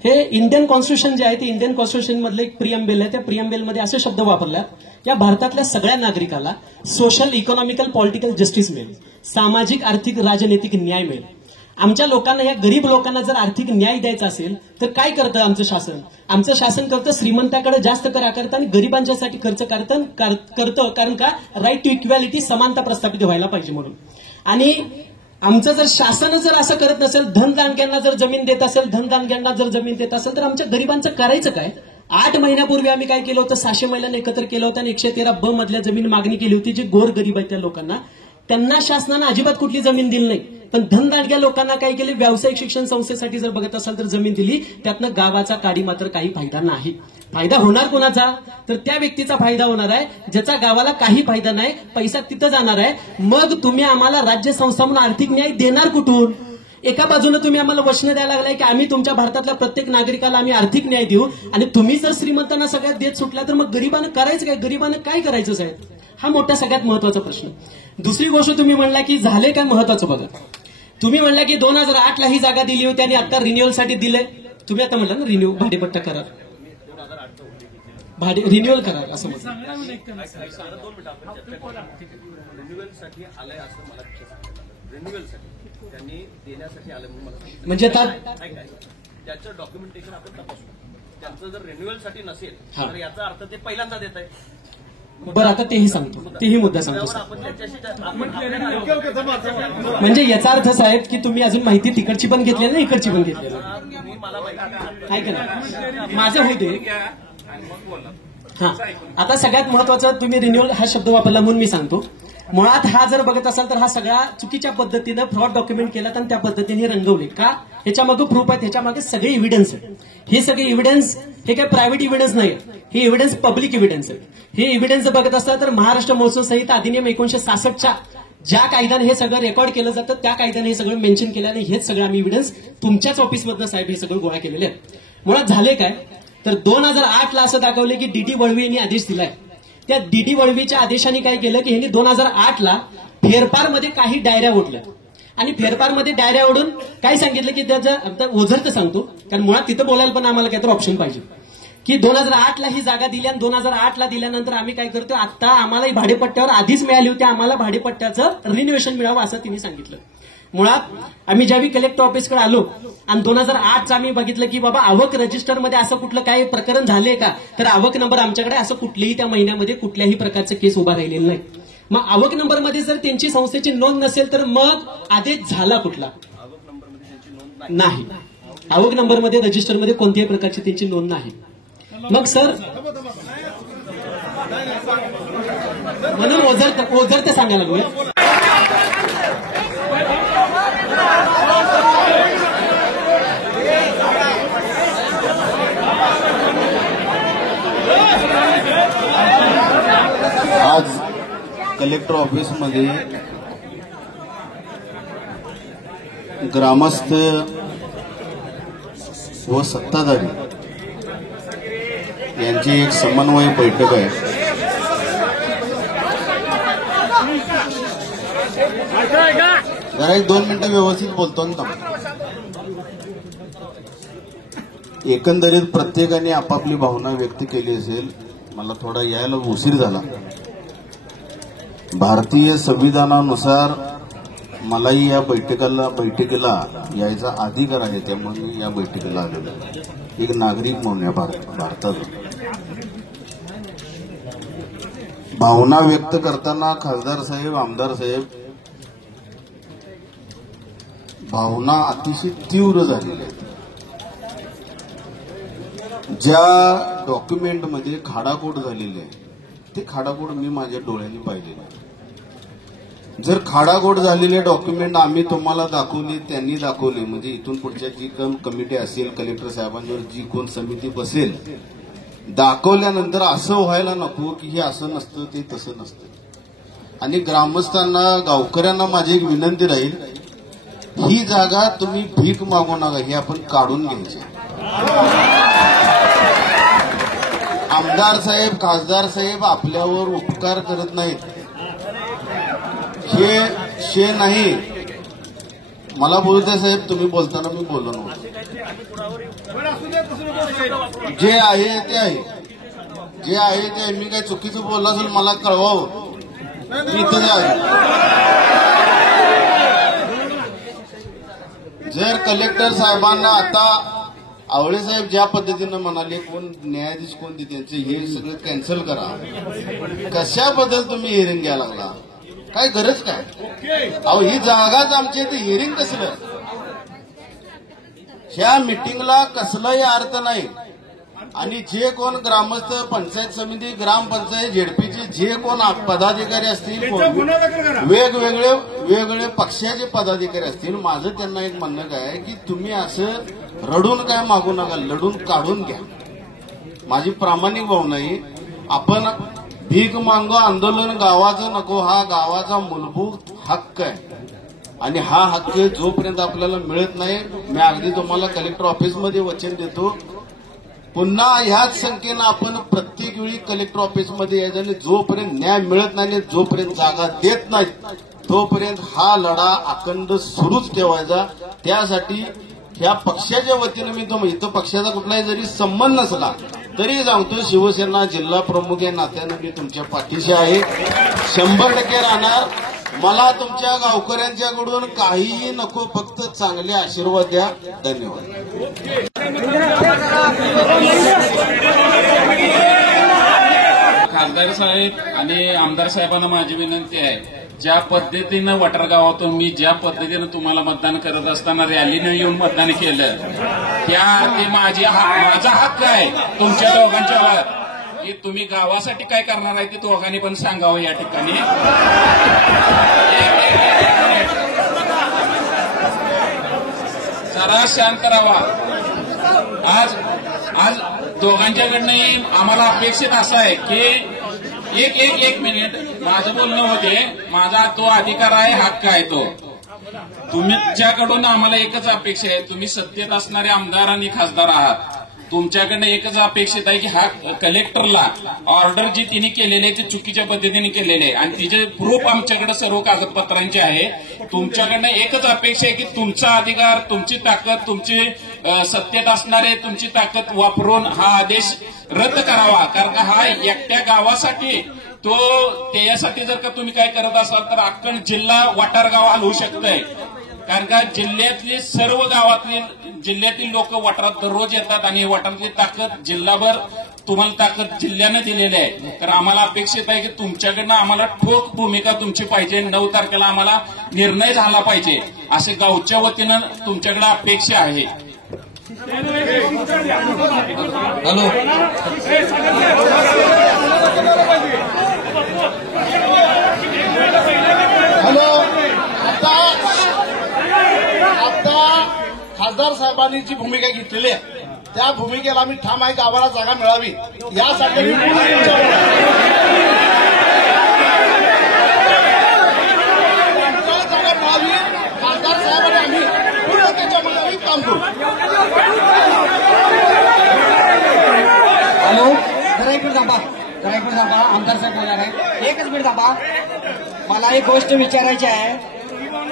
हे इंडियन कॉन्स्टिट्यूशन जे आहे ते इंडियन कॉन्स्टिट्यूशन मधलं एक प्रिअम्बेल आहे. त्या प्रिअम्बेलमध्ये असे शब्द वापरल्यात या भारतातल्या सगळ्या नागरिकाला सोशल इकॉनॉमिकल पॉलिटिकल जस्टिस मिळेल, सामाजिक आर्थिक राजनैतिक न्याय मिळेल. आमच्या लोकांना, या गरीब लोकांना जर आर्थिक न्याय द्यायचा असेल तर काय करतं आमचं शासन. आमचं शासन करतं श्रीमंताकडे जास्त कर आकारतं आणि गरिबांच्यासाठी खर्च करतं. कारण का राईट टू इक्वॅलिटी, समानता प्रस्थापित व्हायला पाहिजे म्हणून. आणि आमचं जर शासन जर असं करत नसेल, धनदानग्यांना जर जमीन देत असेल, धनदानग्यांना जर जमीन देत असेल तर आमच्या गरिबांचं करायचं काय. 8 महिन्यापूर्वी आम्ही काय केलं होतं, 600 महिलांना एकत्र केलं होतं आणि 113 ब मधल्या जमीन मागणी केली होती. जे गोर गरीब आहेत त्या लोकांना, त्यांना शासनानं अजिबात कुठली जमीन दिली नाही. पण धनदांडग्या लोकांना काय केले, व्यावसायिक शिक्षण संस्थेसाठी जर बघत असाल तर जमीन दिली. त्यातनं गावाचा काडी मात्र काही फायदा नाही. फायदा होणार कोणाचा, तर त्या व्यक्तीचा फायदा होणार आहे ज्याचा गावाला काही फायदा नाही. पैसा तिथं जाणार आहे. मग तुम्ही आम्हाला राज्य संस्था म्हणून आर्थिक न्याय देणार कुठून. एका बाजूने तुम्ही आम्हाला वचनं द्यायला लागलाय की आम्ही तुमच्या भारतातल्या प्रत्येक नागरिकाला आम्ही आर्थिक न्याय देऊ आणि तुम्ही जर श्रीमंतांना सगळ्यात देत सुटला तर मग गरिबांना करायचं काय, गरिबांना काय करायचं साहेब. हा मोठा सगळ्यात महत्वाचा प्रश्न. दुसरी गोष्ट तुम्ही म्हणला की झाले काय महत्वाचं बघा. तुम्ही म्हणला की 2008 ला ही जागा दिली होती आणि आता रिन्युअलसाठी दिलंय. तुम्ही आता म्हणला ना रिन्यू भाडेपट्टा करार, रिन्युअल करार असं म्हणतात. म्हणजे आता त्याचं डॉक्युमेंटेशन आपण तपासू. त्यांचं जर रिन्युअलसाठी नसेल तर याचा अर्थ ते पहिल्यांदा देत आहे. बरं आता तेही सांगतो, तेही मुद्दा सांगतो. म्हणजे याचा अर्थ साहेब की तुम्ही अजून माहिती तिकडची पण घेतली ना इकडची पण घेतली आहे का ना. माझं होते. हा आता सगळ्यात महत्वाचं तुम्ही रिन्युअल हा शब्द वापरला म्हणून मी सांगतो. मुळात हा जर बघत असाल तर हा सगळा चुकीच्या पद्धतीनं फ्रॉड डॉक्युमेंट केला आणि त्या पद्धतीने रंगवले का. ह्याच्या मागे प्रूफ आहे, ह्याच्या मागे सगळे एव्हिडन्स आहेत. हे सगळे एव्हिडन्स हे काही प्रायव्हेट एव्हिडन्स नाही, हे एव्हिडन्स पब्लिक एव्हिडन्स आहेत. हे एव्हिडन्स बघत असता तर महाराष्ट्र महसूल संहिता अधिनियम 1966च्या ज्या कायद्याने हे सगळं रेकॉर्ड केलं जातं त्या कायद्याने हे सगळं मेन्शन केलं आणि हेच सगळं आम्ही एव्हिडन्स तुमच्याच ऑफिसमधनं साहेब हे सगळं गोळा केलेले आहेत. मुळात झाले काय तर 2008 ला असं दाखवले की डीडी वळवी यांनी आदेश दिलाय. त्या डीडी वळवीच्या आदेशाने काय केलं की ह्यांनी 2008 ला फेरफारमध्ये काही डायऱ्या ओढल्या आणि फेरफारमध्ये डायऱ्या ओढून काय सांगितलं की त्याचं ओझरतं सांगतो कारण मुळात तिथं बोलायला पण आम्हाला काहीतरी ऑप्शन पाहिजे की 2008 ला ही जागा दिली आणि 2008 ला दिल्यानंतर आम्ही काय करतो आता आम्हाला भाडेपट्ट्यावर आधीच मिळाली होती, आम्हाला भाडेपट्ट्याचं रिन्युएशन मिळावं असं तिने सांगितलं. मुळात आम्ही ज्यावेळी कलेक्टर ऑफिसकडे आलो आणि 2008चं आम्ही बघितलं की बाबा आवक रजिस्टरमध्ये असं कुठलं काही प्रकरण झालंय का तर आवक नंबर आमच्याकडे असं कुठल्याही त्या महिन्यामध्ये कुठल्याही प्रकारचं केस उभा राहिलेलं नाही. मग आवक नंबरमध्ये जर त्यांची संस्थेची नोंद नसेल तर मग आदेश झाला कुठला नाही. आवक नंबरमध्ये रजिस्टरमध्ये कोणत्याही प्रकारची त्यांची नोंद नाही. मग सर म्हणून ओझरते सांगायला लागलो. आज कलेक्टर ऑफिसमध्ये ग्रामस्थ व सत्ताधारी यांची एक समन्वय बैठक आहे. जरा 1-2 मिनिटं व्यवस्थित बोलतो ना. एकंदरीत प्रत्येकाने आपापली भावना व्यक्त केली असेल. मला थोडा यायला उशीर झाला. भारतीय संविधानानुसार मलाही या बैठकीला यायचा अधिकार आहे, त्यामुळे मी या बैठकीला आलेलो आहे. एक नागरिक म्हणून या भारतात भावना व्यक्त करताना खासदार साहेब, आमदार साहेब, भावना अतिशय तीव्र झालेल्या आहेत. ज्या डॉक्युमेंटमध्ये खाडाखोड झालेली आहे ते खाडाखोड मी माझ्या डोळ्यांनी पाहिलेले आहे. जर खाडाखोड झालेले डॉक्युमेंट आम्ही तुम्हाला दाखवले, त्यांनी दाखवले, म्हणजे इथून पुढच्या जी कमिटी असेल, कलेक्टर साहेबांवर जी कोण समिती बसेल, दाखवल्यानंतर असं व्हायला नको की हे असं नसतं, ते तसं नसतं. आणि ग्रामस्थांना, गावकऱ्यांना माझी एक विनंती राहील, ही जागा तुम्ही भीक मागू नका, ही आपण काढून घ्यायची. आमदार साहेब, खासदार साहेब आपल्यावर उपकार करत नाहीत, हे नाही. मला बोलते साहेब, तुम्ही बोलताना मी बोललो नव्हतो. जे आहे ते आहे, जे आहे ते. मी काही चुकीचं बोललो असेल मला कळवावं. इथं आहे. जर कलेक्टर साहेबांना आता आवळे साहेब ज्या पद्धतीनं म्हणाले, कोण न्यायाधीश कोणते त्यांचे हे सगळं कॅन्सल करा, कशाबद्दल तुम्ही हिअरिंग घ्यायला लागला? काय गरज काय? अहो ही जागाच आमची, इथे हिअरिंग कसलं? ह्या मिटिंगला कसलाही अर्थ नाही. आणि जे कोण ग्रामस्थ, पंचायत समिती, ग्रामपंचायत, झेडपीचे जे कोण पदाधिकारी असतील, वेगवेगळे पक्षाचे पदाधिकारी असतील, माझं त्यांना एक म्हणणं काय की तुम्ही असं रडून काय मागू नका, लढून काढून घ्या. माझी प्रामाणिक भावना आहे. आपण भीक मागो आंदोलन गावाचं नको, हा गावाचा मूलभूत हक्क आहे. आणि हा हक्क जोपर्यंत आपल्याला मिळत नाही, मी अगदी तुम्हाला कलेक्टर ऑफिसमध्ये वचन देतो, पुन्हा ह्याच संख्येनं आपण प्रत्येक वेळी कलेक्टर ऑफिसमध्ये यायचं. आणि जोपर्यंत न्याय मिळत नाही, जोपर्यंत जागा देत नाहीत, तोपर्यंत हा लढा अखंड सुरूच ठेवायचा. त्यासाठी ह्या पक्षाच्या वतीनं मी इथं पक्षाचा कुठलाही जरी संबंध नसला तरी सांगतो, शिवसेना जिल्हा प्रमुख या नात्यानं मी तुमच्या पाठीशी आहे, 100% राहणार. मला तुमच्या गावकऱ्यांच्याकडून काहीही नको, फक्त चांगले आशीर्वाद द्या. धन्यवाद. खासदार साहेब आणि आमदार साहेबांना माझी विनंती आहे, ज्या पद्धतीनं वटारगावातून मी ज्या पद्धतीनं तुम्हाला मतदान करत असताना रॅलीनं येऊन मतदान केलं, ते माझा हक्क आहे तुमच्या दोघांच्या की तुम्ही गावासाठी काय करणार आहे ते दोघांनी पण सांगावं या ठिकाणी. जरा शांत राहा. आज दोघांच्याकडनंही आम्हाला अपेक्षित असं आहे की एक मिनिट माझं बोलणं होते. माझा तो अधिकार आहे, हक्क आहे तो. तुमच्याकडून आम्हाला एकच अपेक्षा आहे, तुम्ही सत्तेत असणारे आमदार आणि खासदार आहात, तुमच्याकडनं एकच अपेक्षित आहे की हा कलेक्टरला ऑर्डर जी तिने केलेली आहे ती चुकीच्या पद्धतीने केलेली आहे आणि तिचे प्रूफ आमच्याकडे सर्व कागदपत्रांचे आहे. तुमच्याकडनं एकच अपेक्षा आहे की तुमचा अधिकार, तुमची ताकद, तुमची सत्तेत असणारे तुमची ताकद वापरून हा आदेश रद्द करावा. कारण का हा एकट्या गावासाठी त्याच्यासाठी जर का तुम्ही काय करत असाल तर अख्खा जिल्हा वाटारगाव हलवू शकतंय. कारण का जिल्ह्यातली सर्व जिल्ह्यातील लोक वटारात दररोज येतात आणि वटारातली ताकद जिल्हाभर तुम्हाला ताकद जिल्ह्यानं दिलेली आहे. तर आम्हाला अपेक्षित आहे की तुमच्याकडनं आम्हाला ठोक भूमिका तुमची पाहिजे. 9 तारखेला आम्हाला निर्णय झाला पाहिजे असे गावच्या वतीनं तुमच्याकडे अपेक्षा आहे. हॅलो, आता खासदार साहेबांनी जी भूमिका घेतलेली आहे त्या भूमिकेला आम्ही ठाम आहे, गावाला जागा मिळावी यासाठी जागा मिळावी. खासदार साहेबांनी आम्ही पूर्ण त्याच्यामध्ये काम करू. हॅलो. आमदार साहेब बोलणार आहे. एकच मिनिट थांबा, मला एक गोष्ट विचारायची आहे.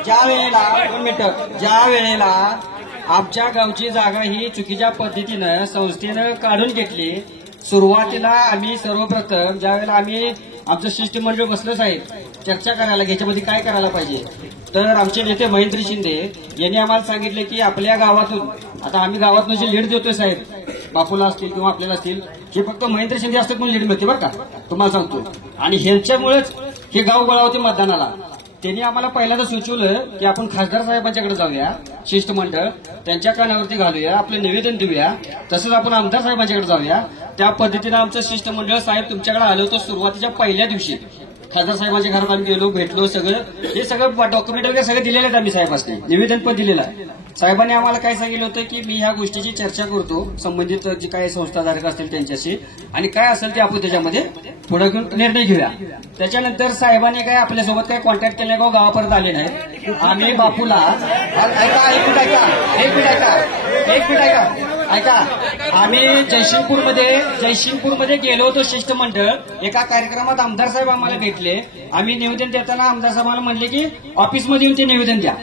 ज्या वेळेला 2 मिनिटं, ज्या वेळेला आमच्या गावची जागा ही चुकीच्या पद्धतीनं संस्थेनं काढून घेतली, सुरुवातीला आम्ही सर्वप्रथम ज्या वेळेला आम्ही आमचं शिष्टमंडळ बसलं साहेब चर्चा करायला याच्यामध्ये काय करायला पाहिजे, तर आमचे नेते महेंद्र शिंदे यांनी आम्हाला सांगितले की आपल्या गावातून, आता आम्ही गावातून जे लीड देतोय साहेब, बापूला असतील किंवा आपल्याला असतील, हे फक्त महेंद्र शिंदे असतात म्हणून लीड मिळते बरं का, तुम्हाला सांगतो. आणि ह्यांच्यामुळेच हे गाव गोळा होते मतदानाला. त्यांनी आम्हाला पहिल्यांदा सुचवलं की आपण खासदार साहेबांच्याकडे जाऊया, शिष्टमंडळ त्यांच्या कानावरती घालूया, आपलं निवेदन देऊया, तसंच आपण आमदार साहेबांच्याकडे जाऊया. त्या पद्धतीनं आमचं शिष्टमंडळ साहेब तुमच्याकडे आलं होतं सुरुवातीच्या पहिल्या दिवशी. खासदार साहेबांच्या घरात आम्ही गेलो, भेटलो, सगळं हे सगळं डॉक्युमेंट वगैरे सगळं दिलेलं आहेत आम्ही साहेबांनी, निवेदन पण दिलेलं आहे. साहेबांनी आम्हाला काय सांगितलं होतं की मी ह्या गोष्टीची चर्चा करतो संबंधित जे काही संस्थाधारक असतील त्यांच्याशी, आणि काय असेल ते आपण त्याच्यामध्ये पुढे घेऊन निर्णय घेऊया. त्याच्यानंतर साहेबांनी काय आपल्यासोबत काय कॉन्टॅक्ट केला नाही, गावापर्यंत आले नाही. आम्ही बापूला ऐका, आम्ही जयसिंगपूरमध्ये गेलो होतो शिष्टमंडळ. एका कार्यक्रमात आमदार साहेब आम्हाला भेटले. आम्ही निवेदन देताना आमदार साहेबांना म्हणले की ऑफिसमध्ये येऊन ते निवेदन द्या.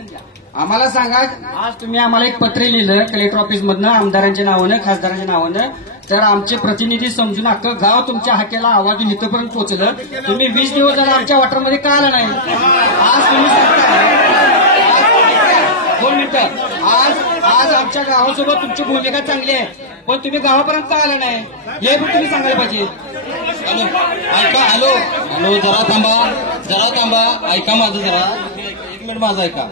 आम्हाला सांगा, आज तुम्ही आम्हाला एक पत्र लिहिलं कलेक्टर ऑफिसमधनं आमदारांच्या नावानं, खासदारांच्या नावानं, तर आमचे प्रतिनिधी समजून अख्खं गाव तुमच्या हाकेला आवाजून इथंपर्यंत पोहोचलं. तुम्ही 20 दिवस झाला आमच्या वॉटरमध्ये का आला नाही? आज तुम्ही सांगता 2 मिनिटं, आज आमच्या गावासोबत तुमची भूमिका चांगली आहे, पण तुम्ही गावापर्यंत का आला नाही हे पण तुम्ही सांगायला पाहिजे. हॅलो, जरा थांबा, ऐका माझं जरा, 1 मिनिट माझं ऐका.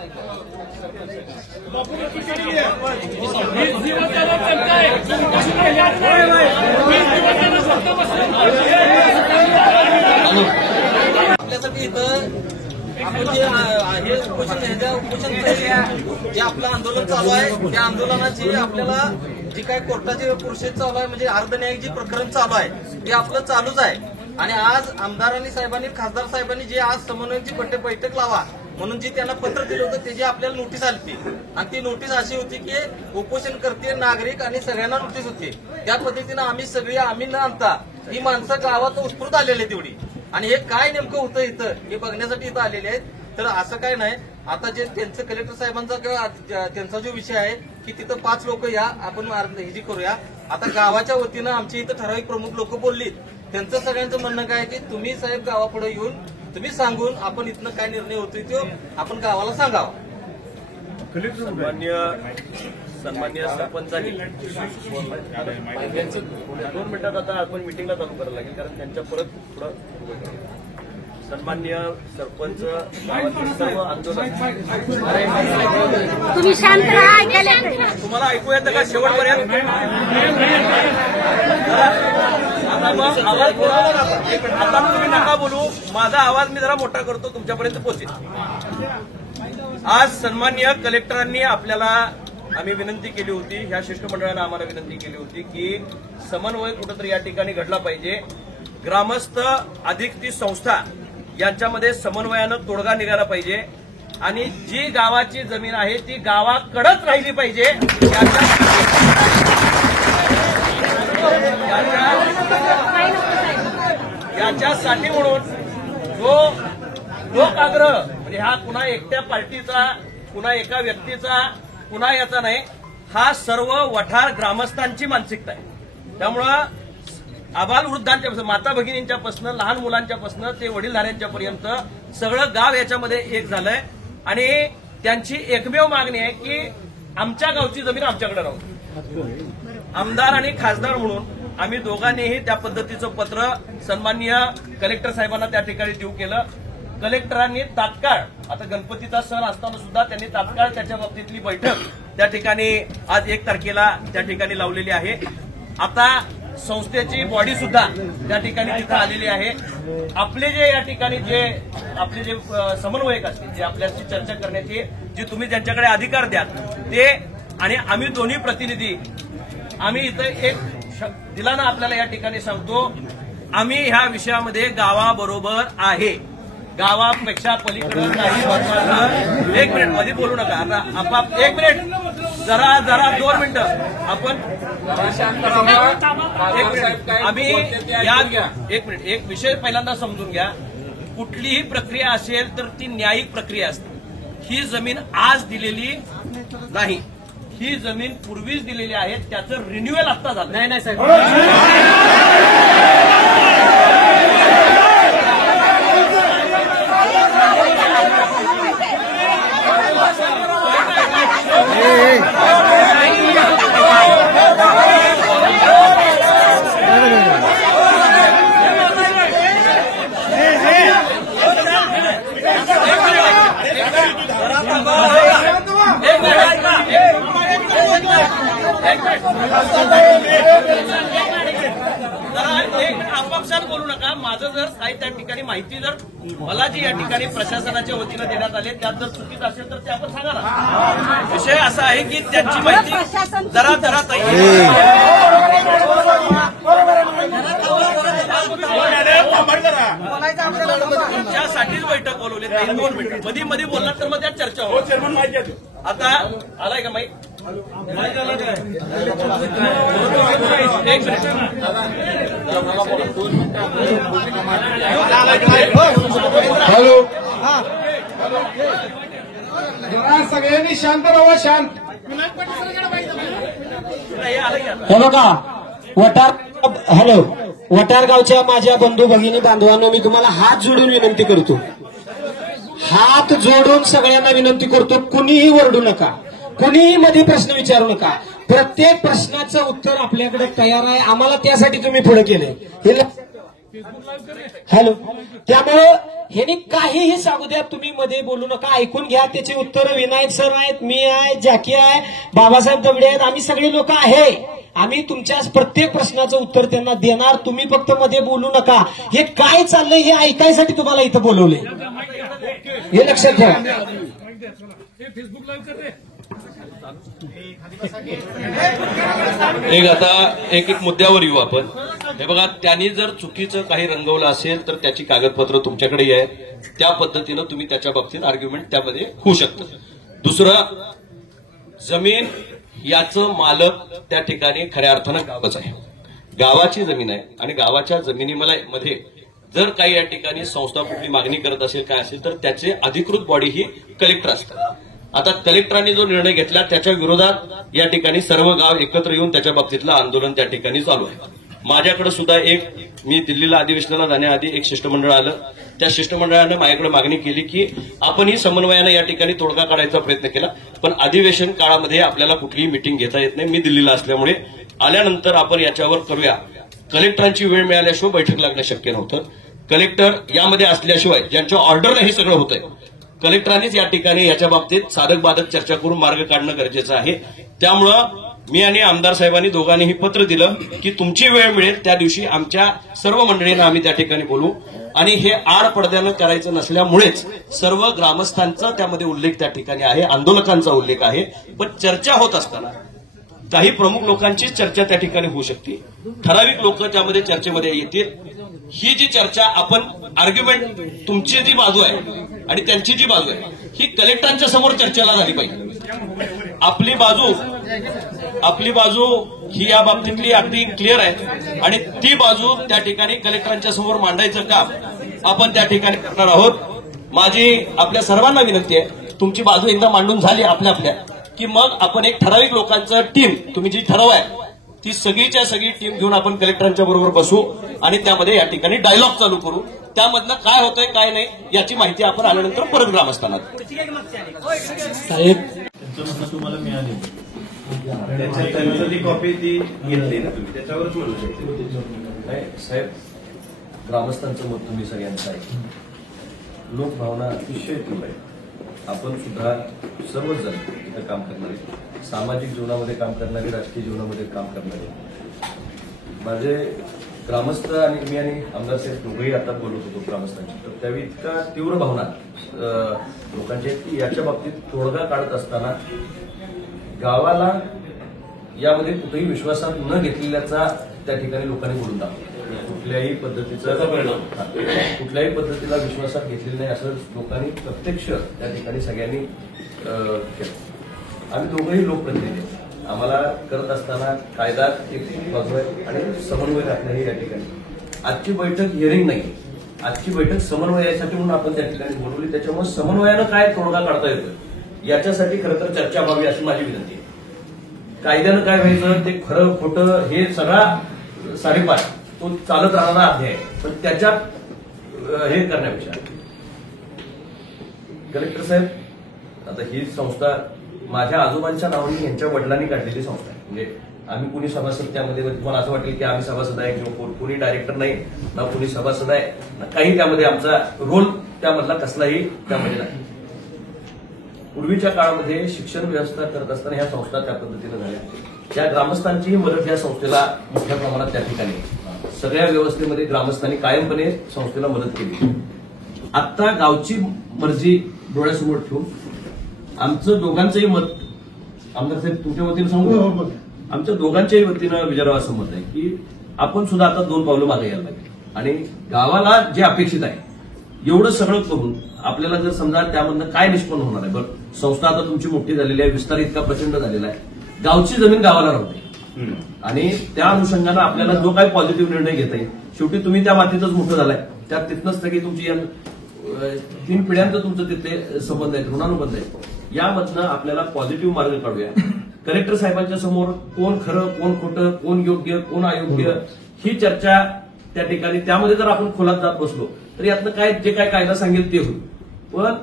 आपल्यासाठी इथं आपण जे उपोषण जे आपलं आंदोलन चालू आहे, त्या आंदोलनाची आपल्याला जी काय कोर्टाची प्रोसेस चालू आहे, म्हणजे अर्धन्यायिक जे प्रकरण चालू आहे ते आपलं चालूच आहे. आणि आज आमदारांनी साहेबांनी, खासदार साहेबांनी जे आज समन्वयाची बैठक लावा म्हणून जी त्यांना पत्र दिलं होतं त्याची आपल्याला नोटीस आली, आणि ती नोटीस अशी होती की उपोषण करते नागरिक आणि सगळ्यांना नोटीस होती. त्या पद्धतीनं आम्ही न आणता ही माणसं गावात उत्स्फूर्त आलेली आहेत तेवढी, आणि हे काय नेमकं होतं इथं हे बघण्यासाठी इथं आलेले आहेत. तर असं काय नाही, आता जे त्यांचं कलेक्टर साहेबांचा किंवा त्यांचा जो विषय आहे की तिथं 5 लोक या, आपण ही करूया. आता गावाच्या वतीनं आमच्या इथं ठराविक प्रमुख लोक बोललीत, त्यांचं सगळ्यांचं म्हणणं काय की तुम्ही साहेब गावापुढे येऊन तुम्ही सांगून आपण इथनं काय निर्णय होतोय तो आपण गावाला सांगावा. सन्मान्य सरपंचांनी 2 मिनिटात आता आपण मिटिंगला चालू करायला लागेल, कारण त्यांच्या परत पुढं सन्मान्य सरपंच गावातील सर्व आंदोलन तुम्ही शांत राहा, तुम्हाला ऐकू येतं का शेवटपर्यंत? आता तुम्ही नका बोलू, माझा आवाज मी जरा मोठा करतो, तुमच्यापर्यंत पोहोचेल. आज सन्मान्य कलेक्टरांनी आपल्याला आम्ही विनंती केली होती, ह्या शिष्टमंडळानं आम्हाला विनंती केली होती की समन्वय कुठंतरी या ठिकाणी घडला पाहिजे. ग्रामस्थ अधिक ती संस्था यांच्यामध्ये समन्वयानं तोडगा निघाला पाहिजे, आणि जी गावाची जमीन आहे ती गावाकडेच राहिली पाहिजे. याच्यासाठी म्हणून जो लोकाग्रह, म्हणजे हा कुणा एकट्या पार्टीचा, कुणा एका व्यक्तीचा, कुणा याचा नाही, हा सर्व वठार ग्रामस्थांची मानसिकता आहे. त्यामुळं आबालवृद्धांच्या, माता भगिनींच्यापासून, लहान मुलांच्यापासून ते वडीलधाऱ्यांच्या पर्यंत सगळं गाव याच्यामध्ये एक झालंय, आणि त्यांची एकमेव मागणी आहे की आमच्या गावची जमीन आमच्याकडे राहू. आमदार आणि खासदार म्हणून आम्ही दोघांनीही त्या पद्धतीचं पत्र सन्माननीय कलेक्टर साहेबांना त्या ठिकाणी देऊ केलं. कलेक्टरांनी तात्काळ, आता गणपतीचा सण असताना सुद्धा त्यांनी तात्काळ त्याच्या बाबतीतली बैठक त्या ठिकाणी आज 1 तारखेला त्या ठिकाणी लावलेली आहे. आता संस्थेची बॉडी सुद्धा त्या ठिकाणी तिथं आलेली आहे. आपले जे या ठिकाणी आपले जे समन्वयक असतील, जे आपल्याशी चर्चा करण्याचे जे तुम्ही ज्यांच्याकडे अधिकार द्याल ते, आणि आम्ही दोन्ही प्रतिनिधी, आम्ही इथं एक दिलानं आपल्याला या ठिकाणी सांगतो, आम्ही ह्या विषयामध्ये गावाबरोबर आहे. गावापेक्षा पलीकडे काही महत्वाचं. एक मिनिट मध्ये बोलू नका. आता आपाप एक मिनिट जरा 2 मिनिटं आपण आम्ही एक मिनिट एक विषय पहिल्यांदा समजून घ्या. कुठलीही प्रक्रिया असेल तर ती न्यायिक प्रक्रिया असते. ही जमीन आज दिलेली नाही, ही जमीन पूर्वीच दिलेली आहे. त्याचं रिन्युअल आत्ता झालं. नाही साहेब, आपापसात बोलू नका. माझं जर काही त्या ठिकाणी माहिती जर मला जी या ठिकाणी प्रशासनाच्या वतीनं देण्यात आली त्यात जर चुकीचं असेल तर ते आपण सांगा ना. विषय असा आहे की त्यांची माहिती जरा त्यासाठीच बैठक बोलवली. 2 मिनिट मध्ये बोललात तर मग त्यात चर्चा हो. आता आलाय का माहिती हॅलो, जरा सगळ्यांनी शांत राहा. शांत. हे बघा हॅलो, वटारगावच्या माझ्या बंधू भगिनी बांधवांनो, मी तुम्हाला हात जोडून विनंती करतो. हात जोडून सगळ्यांना विनंती करतो, कुणीही ओरडू नका, कुणीही मध्ये प्रश्न विचारू नका. प्रत्येक प्रश्नाचं उत्तर आपल्याकडे तयार आहे. आम्हाला त्यासाठी तुम्ही पुढे केले. हॅलो, त्यामुळं ह्यांनी काहीही सांगू द्या, तुम्ही मध्ये बोलू नका. ऐकून घ्या. त्याची उत्तरं विनायक सर आहेत, मी आहे, जॅकी आहे, बाबासाहेब दबडे आहेत, आम्ही सगळे लोक आहे. आम्ही तुमच्या प्रत्येक प्रश्नाचं उत्तर त्यांना देणार. तुम्ही फक्त मध्ये बोलू नका. हे काय चाललंय हे ऐकायसाठी तुम्हाला इथं बोलवले, हे लक्षात ठेवा. एक मुद्द्यावर येऊ आपण. हे बघा, त्यांनी जर चुकीचं काही रंगवलं असेल तर त्याची कागदपत्र तुमच्याकडे आहे. त्या पद्धतीनं तुम्ही त्याच्या बाबतीत आर्ग्युमेंट त्यामध्ये होऊ शकतं. दुसरं, जमीन याचं मालक त्या ठिकाणी खऱ्या अर्थानं गावच आहे. गावाची जमीन आहे आणि गावाच्या जमिनीमध्ये जर काही या ठिकाणी संस्था कुठली मागणी करत असेल काय असेल तर त्याचे अधिकृत बॉडी ही कलेक्टर असतात. आता कलेक्टरांनी जो निर्णय घेतला त्याच्या विरोधात या ठिकाणी सर्व गाव एकत्र येऊन त्याच्या बाबतीतलं आंदोलन त्या ठिकाणी चालू आहे. माझ्याकडे सुद्धा मी दिल्लीला अधिवेशनाला जाण्याआधी एक शिष्टमंडळ आलं. त्या शिष्टमंडळानं माझ्याकडे मागणी केली की आपण ही समन्वयानं या ठिकाणी तोडगा काढायचा प्रयत्न केला, पण अधिवेशन काळामध्ये आपल्याला कुठलीही मिटिंग घेता येत नाही. मी दिल्लीला असल्यामुळे आल्यानंतर आपण याच्यावर करूया. कलेक्टरांची वेळ मिळाल्याशिवाय बैठक लागणं शक्य नव्हतं. कलेक्टर यामध्ये असल्याशिवाय ज्यांच्या ऑर्डरनं हे सगळं होतंय, कलेक्टरांनीच या ठिकाणी याच्या बाबतीत साधक बाधक चर्चा करून मार्ग काढणं गरजेचं आहे. त्यामुळं मी आणि आमदार साहेबांनी दोघांनीही पत्र दिलं की तुमची वेळ मिळेल त्या दिवशी आमच्या सर्व मंडळींना आम्ही त्या ठिकाणी बोलू. आणि हे आड पडद्यानं करायचं नसल्यामुळेच सर्व ग्रामस्थांचा त्यामध्ये उल्लेख त्या ठिकाणी आहे, आंदोलकांचा उल्लेख आहे. पण चर्चा होत असताना काही प्रमुख लोकांचीच चर्चा त्या ठिकाणी होऊ शकते. ठराविक लोक त्यामध्ये चर्चेमध्ये येतील. ही जी चर्चा आपण आर्ग्युमेंट, तुमची जी बाजू आहे आणि त्यांची जी बाजू आहे ही कलेक्टरांच्या समोर चर्चेला झाली पाहिजे. आपली बाजू ही या बाबतीतली अगदी क्लिअर आहे आणि ती बाजू त्या ठिकाणी कलेक्टरांच्या समोर मांडायचं काम आपण त्या ठिकाणी करणार आहोत. माझी आपल्या सर्वांना विनंती आहे, तुमची बाजू एकदा मांडून झाली आपल्या की मग आपण एक ठराविक लोकांचं टीम, तुम्ही जी ठरवाय ती सगळीच्या सगळी टीम घेऊन आपण कलेक्टरांच्या बरोबर बसू आणि त्यामध्ये या ठिकाणी डायलॉग चालू करू. त्यामधनं काय होतंय काय नाही याची माहिती आपण आल्यानंतर परत ग्रामस्थांना साहेब तुम्हाला मिळाली त्याची कॉपी ती घेतली ना तुम्ही, त्याच्यावरच म्हणू शकते. साहेब, ग्रामस्थांचं मत तुम्ही सगळ्यांचं आहे. लोकभावना अतिशय तीव्र आहे. आपण सुद्धा सर्वजण इथं काम करणारे, सामाजिक जीवनामध्ये काम करणारे, राजकीय जीवनामध्ये काम करणारे, माझे ग्रामस्थ आणि मी आणि आमदार साहेब दोघंही आता बोलत होतो ग्रामस्थांची, तर त्यावेळी इतका तीव्र भावना लोकांची आहेत की याच्या बाबतीत तोडगा काढत असताना गावाला यामध्ये कुठेही विश्वासात न घेतलेल्याचा त्या ठिकाणी लोकांनी बोलून टाकला. कुठल्याही पद्धतीचा परिणाम कुठल्याही पद्धतीला विश्वासात घेतलेला नाही असं लोकांनी प्रत्यक्ष त्या ठिकाणी सगळ्यांनी केलं. आम्ही दोघंही लोकप्रतिनिधी आहेत. आम्हाला करत असताना कायदा एक बाजू आहे आणि समन्वय राखणंही या ठिकाणी. आजची बैठक हिअरिंग नाही, आजची बैठक समन्वयासाठी म्हणून आपण त्या ठिकाणी बोलवली. त्याच्यामुळे समन्वयानं काय तोडगा काढता येतो याच्यासाठी खरं तर चर्चा व्हावी अशी माझी विनंती आहे. कायद्यानं काय व्हायचं ते खरं खोटं हे सगळा साडेपाच तो चालत राहणारा अध्याय आहे. पण त्याच्यात हे करण्यापेक्षा कलेक्टर साहेब, आता ही संस्था माझ्या आजोबांच्या नावाने यांच्या वडिलांनी काढलेली संस्था आहे. म्हणजे आम्ही कुणी सभासद त्यामध्ये, तुम्हाला असं वाटेल की आम्ही सभासद आहे किंवा कुणी डायरेक्टर नाही ना कुणी सभासद आहे ना काही त्यामध्ये आमचा रोल त्यामधला कसलाही त्यामध्ये नाही. पूर्वीच्या काळामध्ये शिक्षण व्यवस्था करत असताना ह्या संस्था त्या पद्धतीने झाल्या. त्या ग्रामस्थांचीही मदत या संस्थेला मोठ्या प्रमाणात त्या ठिकाणी सगळ्या व्यवस्थेमध्ये ग्रामस्थांनी कायमपणे संस्थेला मदत केली. आता गावची मर्जी डोळ्यासमोर ठेवून आमचं दोघांचंही मत, आमदार साहेब तुमच्या वतीनं सांगू, आमच्या दोघांच्याही वतीनं विचारावं असं मत आहे की आपण सुद्धा आता 2 पावलं मागे यायला लागेल आणि गावाला जे अपेक्षित आहे एवढं सगळं करून आपल्याला जर समजा त्यामधनं काय निष्पन्न होणार आहे. बरं, संस्था आता तुमची मोठी झालेली आहे, विस्तार इतका प्रचंड झालेला आहे, गावची जमीन गावाला राहते आणि त्या अनुषंगानं आपल्याला जो काही पॉझिटिव्ह निर्णय घेता येईल. शेवटी तुम्ही त्या मातीतच मोठं झालाय, त्यात तिथनंच सगळी तुमची 3 पिढ्यांचं तुमचं तिथे संबंध आहेत, ऋणानुबंध आहेत. यामधनं आपल्याला पॉझिटिव्ह मार्ग काढूया. कलेक्टर साहेबांच्या समोर कोण खरं कोण खोटं, कोण योग्य कोण अयोग्य ही चर्चा त्या ठिकाणी, त्यामध्ये जर आपण खोलात जात बसलो तर यातनं काय जे काय कायदा सांगेल ते होईल. पण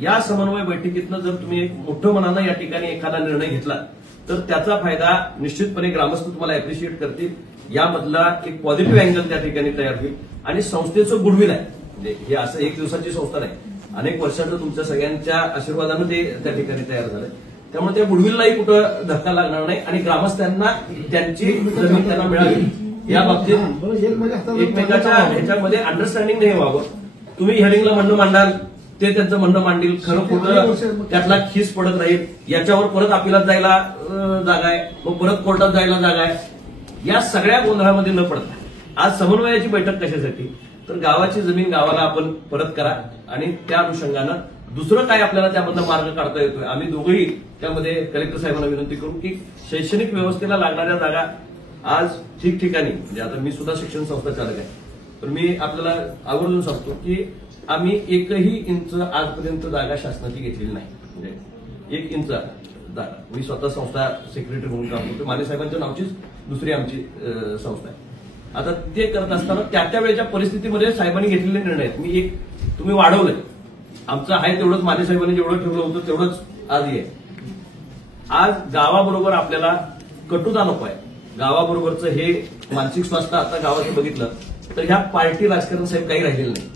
या समन्वय बैठकीतनं जर तुम्ही एक मोठं मनानं या ठिकाणी एखादा निर्णय घेतला तर त्याचा फायदा निश्चितपणे ग्रामस्थ तुम्हाला अप्रिशिएट करतील. यामधला एक पॉझिटिव्ह अँगल त्या ठिकाणी तयार होईल आणि संस्थेचं गुडविल आहे. म्हणजे हे असं एक दिवसाची संस्था नाही, अनेक वर्षाचं तुमच्या सगळ्यांच्या आशीर्वादानं ते त्या ठिकाणी तयार झालंय. त्यामुळे त्या गुडविललाही कुठं धक्का लागणार नाही आणि ग्रामस्थांना त्यांची जमीन त्यांना मिळावी या बाबतीत एकमेकाच्या ह्याच्यामध्ये अंडरस्टँडिंग नाही व्हावं. तुम्ही हिअरिंगला म्हणणं मांडाल, ते त्यांचं म्हणणं मांडील, खरं खोटं त्यातला खीस पडत राहील, याच्यावर परत अपिलात जायला जागा आहे, मग परत कोर्टात जायला जागा आहे. या सगळ्या गोंधळामध्ये न पडता आज समन्वयाची बैठक कशासाठी तर गावाची जमीन गावाला आपण परत करा आणि त्या अनुषंगानं दुसरं काय आपल्याला त्यामधनं मार्ग काढता येतोय. आम्ही दोघंही त्यामध्ये कलेक्टर साहेबांना विनंती करू की शैक्षणिक व्यवस्थेला लागणाऱ्या जागा आज ठिकठिकाणी, म्हणजे आता मी सुद्धा शिक्षण संस्था चालक आहे, पण मी आपल्याला आवर्जून सांगतो की आम्ही 1ही इंच आजपर्यंत जागा शासनाची घेतलेली नाही. म्हणजे 1 इंच जागा, मी स्वतः संस्था सेक्रेटरी म्हणून काम करतो, माने साहेबांच्या नावचीच दुसरी आमची संस्था आहे. आता ते करत असताना त्या वेळेच्या परिस्थितीमध्ये साहेबांनी घेतलेले निर्णय आहेत. मी तुम्ही वाढवलंय, आमचं आहे तेवढंच, माने साहेबांनी जेवढं ठेवलं होतं तेवढंच आजही आहे. आज गावाबरोबर आपल्याला कटुता नको आहे. गावाबरोबरचं हे मानसिक स्वास्थ्य आता गावाचं बघितलं तर ह्या पार्टी राजकारण साहेब काही राहिलेलं नाही.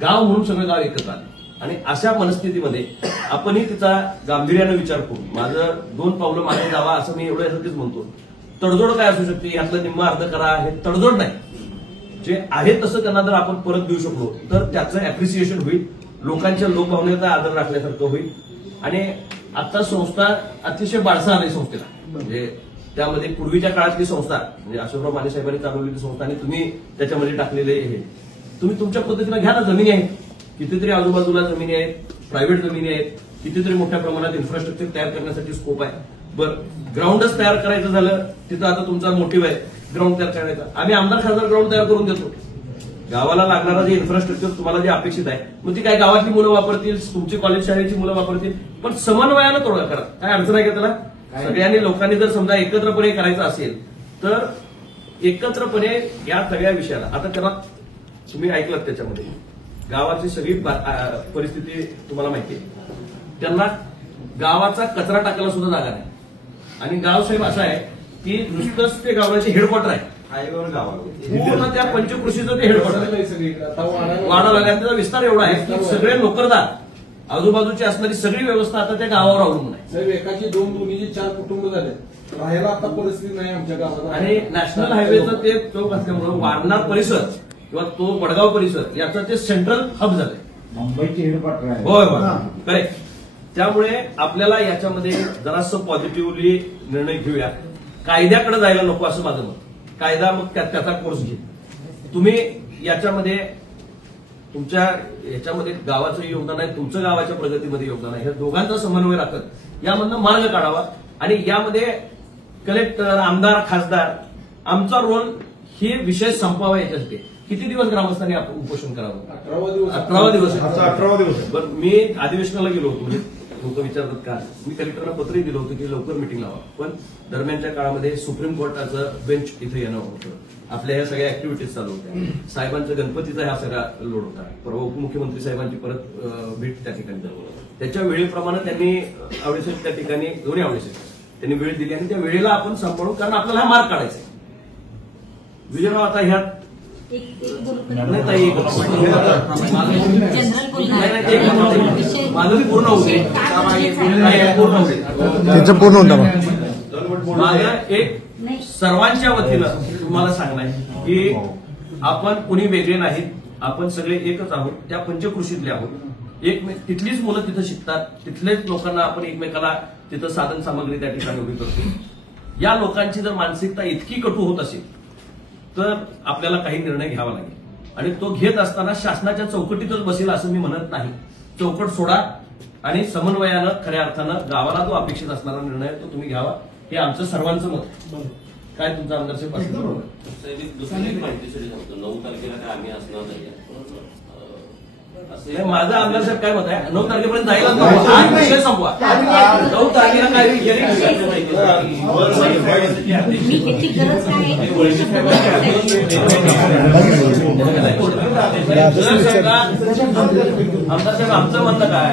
गाव म्हणून सगळं गाव एकत्र आलं आणि अशा मनस्थितीमध्ये आपणही तिचा गांभीर्यानं विचार करू. माझं 2 पावलं मागे जावा असं मी एवढ्यासाठीच म्हणतो. तडजोड काय असू शकते, यातलं निम्म अर्ध करा, हे तडजोड नाही. जे आहे तसं त्यांना जर आपण परत देऊ शकलो तर त्याचं अप्रिसिएशन होईल, लोकांच्या लोकभावनेचा आदर राखल्यासारखं होईल. आणि आता संस्था अतिशय बाळसा आली संस्थेला. म्हणजे त्यामध्ये पूर्वीच्या काळातली संस्था म्हणजे अशोकराव माने साहेबांनी चालवलेली संस्था आणि तुम्ही त्याच्यामध्ये टाकलेले हे तुम्ही तुमच्या पद्धतीनं घ्या ना. जमिनी आहेत, कितीतरी आजूबाजूला जमिनी आहेत, प्रायव्हेट जमिनी आहेत, कितीतरी मोठ्या प्रमाणात इन्फ्रास्ट्रक्चर तयार करण्यासाठी स्कोप आहे. बरं, ग्राउंडच तयार करायचं झालं तिथं आता तुमचा मोटिव्ह आहे ग्राउंड तयार करायचा. आम्ही आमदार खासदार ग्राउंड तयार करून देतो. गावाला लागणारा जे इन्फ्रास्ट्रक्चर तुम्हाला जे अपेक्षित आहे मग ती काय गावातली मुलं वापरतील, तुमची कॉलेज शाळेची मुलं वापरतील, पण समन्वयानं तोडगा करा. काय अडचण आहे का त्याला? सगळ्यांनी लोकांनी जर समजा एकत्रपणे करायचं असेल तर एकत्रपणे या सगळ्या विषयाला, आता त्याला तुम्ही ऐकलात त्याच्यामध्ये गावाची सगळी परिस्थिती तुम्हाला माहिती आहे. त्यांना गावाचा कचरा टाकायला सुद्धा जागा नाही आणि गाव साहेब असं आहे की नुसतंच ते गावाचे हेडक्वार्टर आहे. पूर्ण त्या पंचकृषीचं ते हेडक्वार्टर आहे. वाढा लागला त्याचा विस्तार एवढा आहे की सगळे नोकरदार आजूबाजूची असणारी सगळी व्यवस्था आता त्या गावावर अवलंबून आहे. साहेब एकाची 2 दोन्हीची 4 कुटुंब झाले, राहायला आता परिस्थिती नाही आमच्या गावात. आणि नॅशनल हायवेचं ते चौक असल्यामुळे वारणार परिसर किंवा तो वडगाव परिसर याचा ते सेंट्रल हब झालंय. मुंबईची हेडक्वार्टर आहे. होय होय करेक्ट. त्यामुळे आपल्याला याच्यामध्ये जरासं पॉझिटिव्हली निर्णय घेऊया. कायद्याकडे जायला नको असं माझं मत. कायदा मग त्याचा कोर्स घे. तुम्ही याच्यामध्ये तुमच्या याच्यामध्ये गावाचं योगदान आहे, तुमचं गावाच्या प्रगतीमध्ये योगदान आहे, या दोघांचा समन्वय राखत यामधनं मार्ग काढावा आणि यामध्ये कलेक्टर, आमदार, खासदार आमचा रोल हे विषय संपवावा याच्यासाठी. किती दिवस ग्रामस्थांनी उपोषण करावं? 18वा दिवस. 18वा दिवस. बरं, मी अधिवेशनाला गेलो होतो, म्हणजे लोक विचारतात का, मी कलेक्टरला पत्रही दिलं होतं की लवकर मिटिंग लावा, पण दरम्यानच्या काळामध्ये सुप्रीम कोर्टाचं बेंच इथे येणं होतं, आपल्या ह्या सगळ्या ऍक्टिव्हिटीज चालू होत्या, साहेबांचा गणपतीचा हा सगळा लोड होता, परवा उपमुख्यमंत्री साहेबांची परत भेट त्या ठिकाणी झाली. त्याच्या वेळेप्रमाणे त्यांनी आवडेसेट त्या ठिकाणी दोन्ही आवडेसेट त्यांनी वेळ दिली आणि त्या वेळेला आपण सांभाळू, कारण आपल्याला हा मार्ग काढायचा आहे. विजयराव आता ह्यात माझं पूर्ण होते, पूर्ण होता. माझं एक सर्वांच्या वतीनं तुम्हाला सांगणं आहे की आपण कुणी वेगळे नाहीत, आपण सगळे एकच आहोत, त्या पंचकृषीतले आहोत. तिथलीच मुलं तिथं शिकतात, तिथलेच लोकांना आपण एकमेकाला तिथं साधन सामग्री त्या ठिकाणी उभी करतो. या लोकांची जर मानसिकता इतकी कटू होत असेल तर आपल्याला काही निर्णय घ्यावा लागेल आणि तो घेत असताना शासनाच्या चौकटीतच बसेल असं मी म्हणत नाही. चौकट सोडा आणि समन्वयानं खऱ्या अर्थानं गावाला जो अपेक्षित असणारा निर्णय तो तुम्ही घ्यावा, हे आमचं सर्वांचं मत. काय तुमचा आमदार साहेब बरोबर? दुसरी माहितीसाठी सांगतो, 9 तारखेला काय आम्ही असणार नाही. माझं आमदार साहेब काय मत आहे, 9 तारखेपर्यंत जायला आज विषय संपवा. 9 तारखेला काय आमदार साहेब आमचं म्हणणं काय,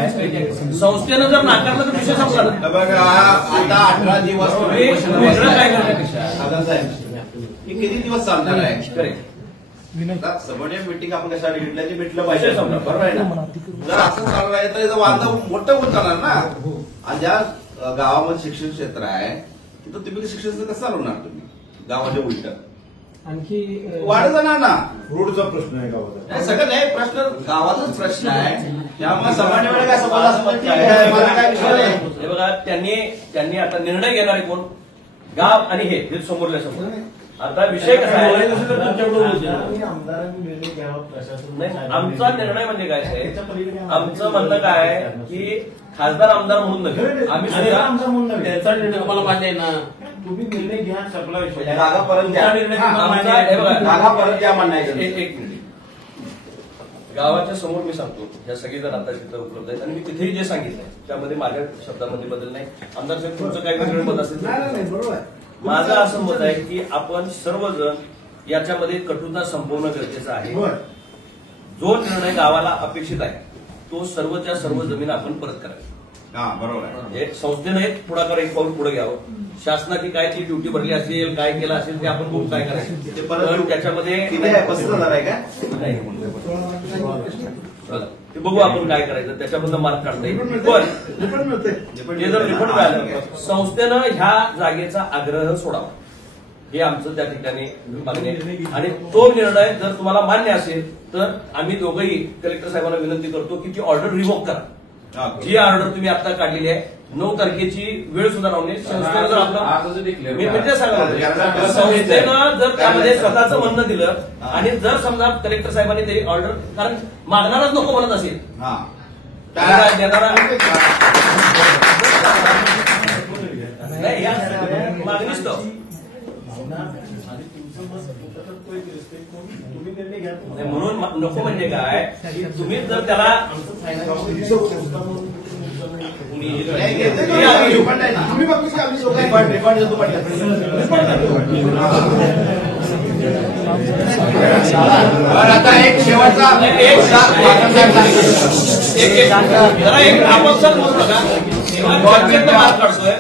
संस्थेनं जर नाकारलं तर विषय संपला. बघा आता 18 दिवस वेगळं काय करण्यापेक्षा किती दिवस चालणार आहे? सबडे मीटिंग आपण कशासाठी घेतल्या ते भेटलं पाहिजे, बरोबर आहे ना? जर असं चालू आहे तर याचं वाद मोठं होत जाणार ना. आणि ज्या गावामध्ये शिक्षण क्षेत्र आहे तिथं तुम्ही शिक्षण क्षेत्र कसं चालवणार? तुम्ही गावाच्या उलट आणखी वाढत जाणार ना. रोडचा प्रश्न आहे गावाचा, सगळं नाही, प्रश्न गावाचाच प्रश्न आहे. त्यामुळे सामान्य वेळेला काय समज असं काय विषय नाही. हे बघा, त्यांनी आता निर्णय घेणारे कोण? गाव आणि हे समोरल्या समोर. आता विषय कसा आहे, आमचा निर्णय म्हणजे काय आहे, आमचं म्हणणं काय आहे की खासदार आमदार म्हणून नव्हे, आम्ही त्याचा निर्णय तुम्हाला मान्य आहे ना, तुम्ही निर्णय घ्या, सगळा विषय जागा परत द्या, जागा परत द्या म्हणायचं. एक मिनिट, गावाच्या समोर मी सांगतो, या सगळी जण आता तिथं उपलब्ध आहेत आणि मी तिथेही जे सांगितलंय त्यामध्ये माझ्या शब्दामध्ये बदल नाही. आमदार साहेब तुमचं काही वेगळं मत असेल बरोबर आहे. माझं असं मत आहे की आपण सर्वजण याच्यामध्ये कटुता संपवणं गरजेचं आहे. जो निर्णय गावाला अपेक्षित आहे तो सर्वच्या सर्व जमीन आपण परत करावी. बरोबर आहे. संस्थेनं एक पुढाकार, एक पाऊल पुढे घ्यावं. शासनाची काय ती ड्युटी भरली असेल, काय केलं असेल ते आपण बघून काय करायचं ते परत त्याच्यामध्ये ते बघू आपण काय करायचं, त्याच्याबद्दल मार्क काढता येईल. पण ते जर रिपोर्ट मिळालं, संस्थेनं ह्या जागेचा आग्रह सोडावा, हे आमचं त्या ठिकाणी मागणी आहे. आणि तो निर्णय जर तुम्हाला मान्य असेल तर आम्ही दोघंही कलेक्टर साहेबांना विनंती करतो की ती ऑर्डर रिव्होक करा. जी ऑर्डर तुम्ही आता काढलेली आहे 9 तारखेची वेळ सुद्धा लावणे, संस्थेनं जर आपलं मी म्हणजे सांगा, संस्थेनं जर त्यामध्ये स्वतःचं म्हणणं दिलं आणि जर समजा कलेक्टर साहेबांनी ते ऑर्डर, कारण मागणारच नको म्हणत असेल, देणारा नाही, या मागणीच तो म्हणून नको म्हणजे काय, तुम्ही जर त्याला आता एक शेवटचा आपण सर बोलू नका, मार्क काढतोय.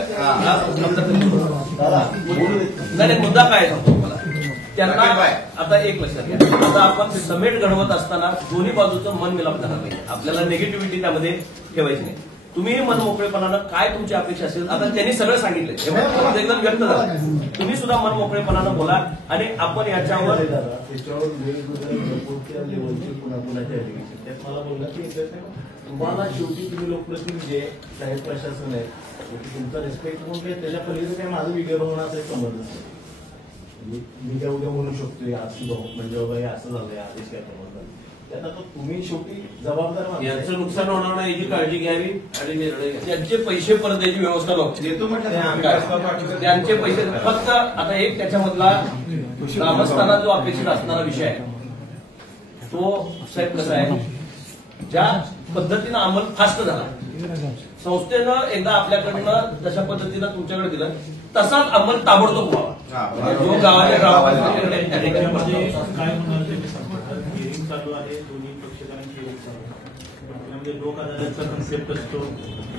नाही, मुद्दा काय सांगतो मला त्यांना. आता एक लक्षात घ्या, आता आपण समेट घडवत असताना दोन्ही बाजूचं मन मिलाप झाला नाही, आपल्याला निगेटिव्हिटी त्यामध्ये ठेवायची नाही. तुम्ही मन मोकळेपणानं काय तुमची अपेक्षा असेल, आता त्यांनी सगळं सांगितलं, एकदम व्यक्त झाला, तुम्ही सुद्धा मन मोकळेपणानं बोला आणि आपण याच्यावर तुम्हाला शेवटी तुम्ही लोकप्रतिनिधी आहे, साहेब प्रशासन आहे, तुमचा रिस्पेक्ट म्हणून त्याच्या पलीकडे काही माझं वेगळं होण्याचा एक संबंध नसतो. मी काय उद्या म्हणू शकतो म्हणजे बाबा हे असं झालंय आदेश काय त्यात आता तुम्ही शेवटी जबाबदार माणसं. यांचं नुकसान होणार नाही याची काळजी घ्यावी आणि निर्णय घ्यावे. त्यांचे पैसे परत द्यायची व्यवस्था देतो बघतो. त्यांचे पैसे फक्त आता एक त्याच्यामधला ग्रामस्थांना जो अपेक्षित असणारा विषय आहे तो साहेब कसा आहे, ज्या पद्धतीनं अंमल फास्ट झाला, संस्थेनं एकदा आपल्याकडनं जशा पद्धतीनं तुमच्याकडे दिलं तसाच अंमल ताबडतोब व्हावा. जो गावाच्या त्याच्यामध्ये काय होणार हिअरिंग चालू आहे, दोन्ही पक्षकारांची हिअरिंग चालू आहे. त्यामध्ये लोक अदालतचा कन्सेप्ट असतो,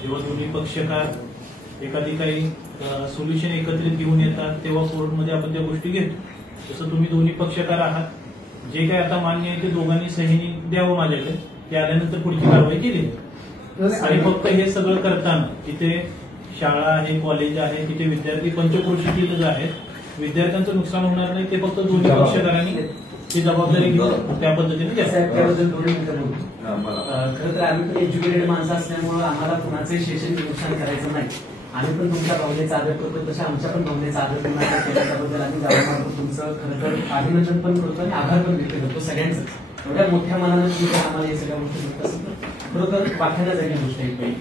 जेव्हा दोन्ही पक्षकार एखादी काही सोल्युशन एकत्रित घेऊन येतात तेव्हा कोर्टमध्ये आपण त्या गोष्टी घेतो. जसं तुम्ही दोन्ही पक्षकार आहात, जे काही आता मान्य आहे ते दोघांनी सहीनी द्यावं माझ्याकडे, ते आल्यानंतर पुढची कारवाई केली. आणि फक्त हे सगळं करताना तिथे शाळा आहे, कॉलेज आहे, तिथे विद्यार्थी पंचक्रोशीतील आहेत, विद्यार्थ्यांचं नुकसान होणार नाही ते फक्त दोन्ही पक्षकारांनी ही जबाबदारी घेऊन त्या पद्धतीने द्यावी. खरं तर आम्ही पण एज्युकेटेड माणसं असल्यामुळे आम्हाला कुणाचे शैक्षणिक नुकसान करायचं नाही. आम्ही पण तुमच्या भावनेचा आदर करतो, तसे आमच्या पण भावनेचा आदर करण्याचा त्याबद्दल आम्ही गावाला तुमचं खरं तर अभिनंदन पण करतो आणि आभार पण व्यक्त करतो सगळ्यांचं. एवढ्या मोठ्या मनानं तुम्ही आम्हाला या सगळ्या गोष्टी म्हणत असेल तर खरोखर पाठवण्या जाण्या गोष्ट आहे. पहिली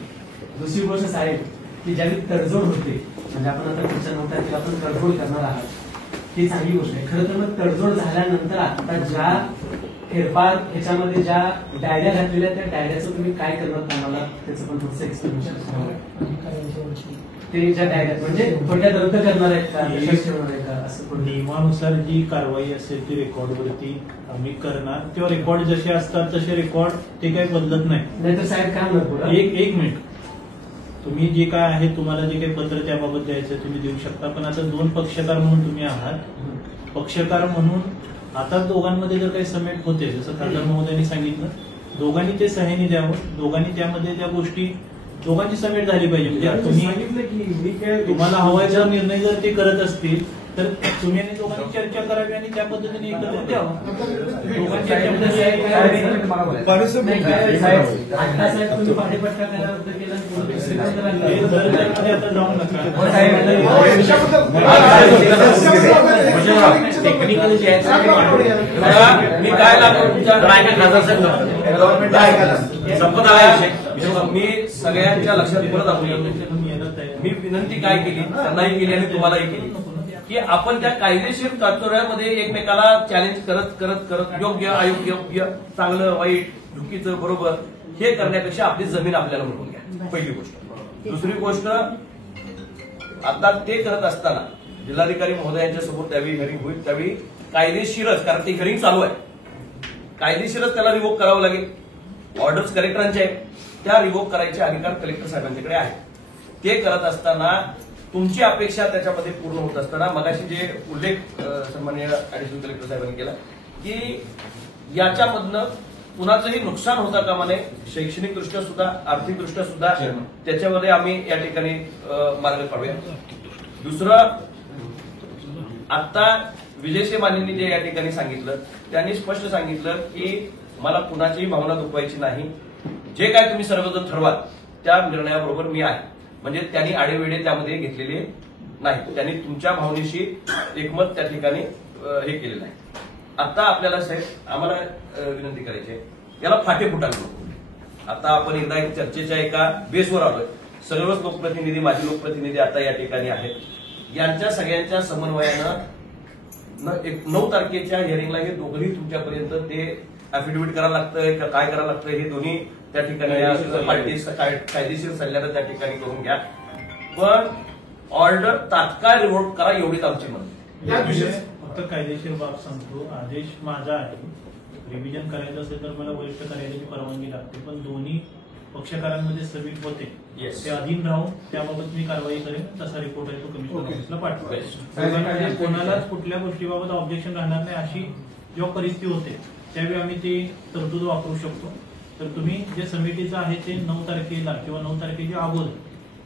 दुसरी गोष्ट साहेब की ज्यावेळी तडजोड होते, म्हणजे आपण आता पुढच्या 9 तारखेला आपण तडजोड करणार आहात, ही चांगली गोष्ट आहे. खरं तर मग तडजोड झाल्यानंतर आता ज्या फेरफार ह्याच्यामध्ये ज्या डायऱ्या घातलेल्या त्या डायऱ्याचं तुम्ही काय करणार आम्हाला त्याचं पण थोडंसं एक्सप्लेनेशन. ते ज्या डायऱ्या म्हणजे थोड्यात रद्द करणार आहेत का, ठेवणार आहे का, असं नियमानुसार जी कारवाई असेल ती रेकॉर्डवरती आम्ही करणार, किंवा रेकॉर्ड जसे असतात तसे रेकॉर्ड ते काही बदलत नाही. नाहीतर साहेब काय म्हणतो, एक मिनिट, तुम्ही जे काय आहे तुम्हाला जे काही पत्र त्याबाबत द्यायचं तुम्ही देऊ शकता, पण आता 2 पक्षकार म्हणून तुम्ही आहात, पक्षकार म्हणून आता दोघांमध्ये जर काही समेट होते, जसं खासदार महोदयांनी सांगितलं, दोघांनी ते सह्याने द्यावं, दोघांनी त्यामध्ये त्या गोष्टी दोघांची समेट झाली पाहिजे. म्हणजे तुम्ही तुम्हाला हवायचा निर्णय जर ते करत असतील तर तुम्ही आणि दोघांनी चर्चा करावी आणि त्या पद्धतीने एकत्र द्यावं. आता जाऊ नका. टेक्निकल जे आहे मी काय लागतो संपत आला. मी सगळ्यांच्या लक्षात परत आणून मी विनंती काय केली, त्यांनाही केली आणि तुम्हालाही केली, की आपण त्या कायदेशीर तत्त्वामध्ये एकमेकाला चॅलेंज करत करत करत योग्य अयोग्य, चांगलं वाईट, चुकीचं बरोबर हे करण्यापेक्षा आपली जमीन आपल्याला मिळवून घ्या, पहिली गोष्ट. दुसरी गोष्ट, आता ते करत असताना जिल्हाधिकारी महोदयांच्या समोर त्यावेळी हिअरिंग होईल, त्यावेळी कायदेशीरच, कारण ते हिअरिंग चालू आहे, कायदेशीरच त्याला रिव्होक करावं लागेल. ऑर्डर्स कलेक्टरांचे आहेत, त्या रिव्होक करायचे अधिकार कलेक्टर साहेबांच्याकडे आहेत. ते करत असताना तुमची अपेक्षा त्याच्यामध्ये पूर्ण होत असताना मगाशी जे उल्लेख सन्माननीय ऍडिशनल कलेक्टर साहेबांनी केला की याच्यामधनं कुणाचंही नुकसान होता कामा नये, शैक्षणिकदृष्ट्या सुद्धा आर्थिकदृष्ट्या सुद्धा त्याच्यामध्ये आम्ही या ठिकाणी मार्ग काढूया. दुसरं, आता विजयसिंह मानेंनी जे या ठिकाणी सांगितलं, त्यांनी स्पष्ट सांगितलं की मला कुणाचीही भावना दुखवायची नाही, जे काय तुम्ही सर्वजण ठरवाल त्या निर्णयाबरोबर मी आहे. म्हणजे त्यांनी आडेवेडे त्यामध्ये घेतलेले नाही, त्यांनी तुमच्या भावनेशी एकमत त्या ठिकाणी हे केलेलं आहे. आता आपल्याला साहेब आम्हाला विनंती करायची आहे, याला फाटे फुटायला नको. आता आपण एकदा एक चर्चेच्या एका बेसवर आलोय, सर्वच लोकप्रतिनिधी, माजी लोकप्रतिनिधी आता या ठिकाणी आहेत, यांच्या सगळ्यांच्या समन्वयानं 9 तारखेच्या हिअरिंगला हे दोघंही तुमच्यापर्यंत ते अफिडेव्हिट करायला लागतंय का काय करायला लागतंय हे दोन्ही त्या ठिकाणी कायदेशीर सल्ल्यानं त्या ठिकाणी करून घ्या. पण ऑर्डर तात्काळ रिव्होक करा एवढीच आमची म्हणणं. फक्त कायदेशीर बाब सांगतो, आदेश माझा आहे, रिव्हिजन करायचं असेल तर मला वरिष्ठ कार्यालयाची परवानगी लागते, पण दोन्ही पक्षकारांमध्ये सबमिट होते ते अधीन राहून त्याबाबत मी कारवाई करेन, तसा रिपोर्ट आहे तो कमिशनर ऑफिसला पाठवेल. कोणालाच कुठल्या गोष्टीबाबत ऑब्जेक्शन राहणार नाही अशी जेव्हा परिस्थिती होते त्यावेळी आम्ही ती तरतूद वापरू शकतो. तर तुम्ही जे समितीचं आहे ते 9 तारखेला किंवा 9 तारखेच्या अगोदर,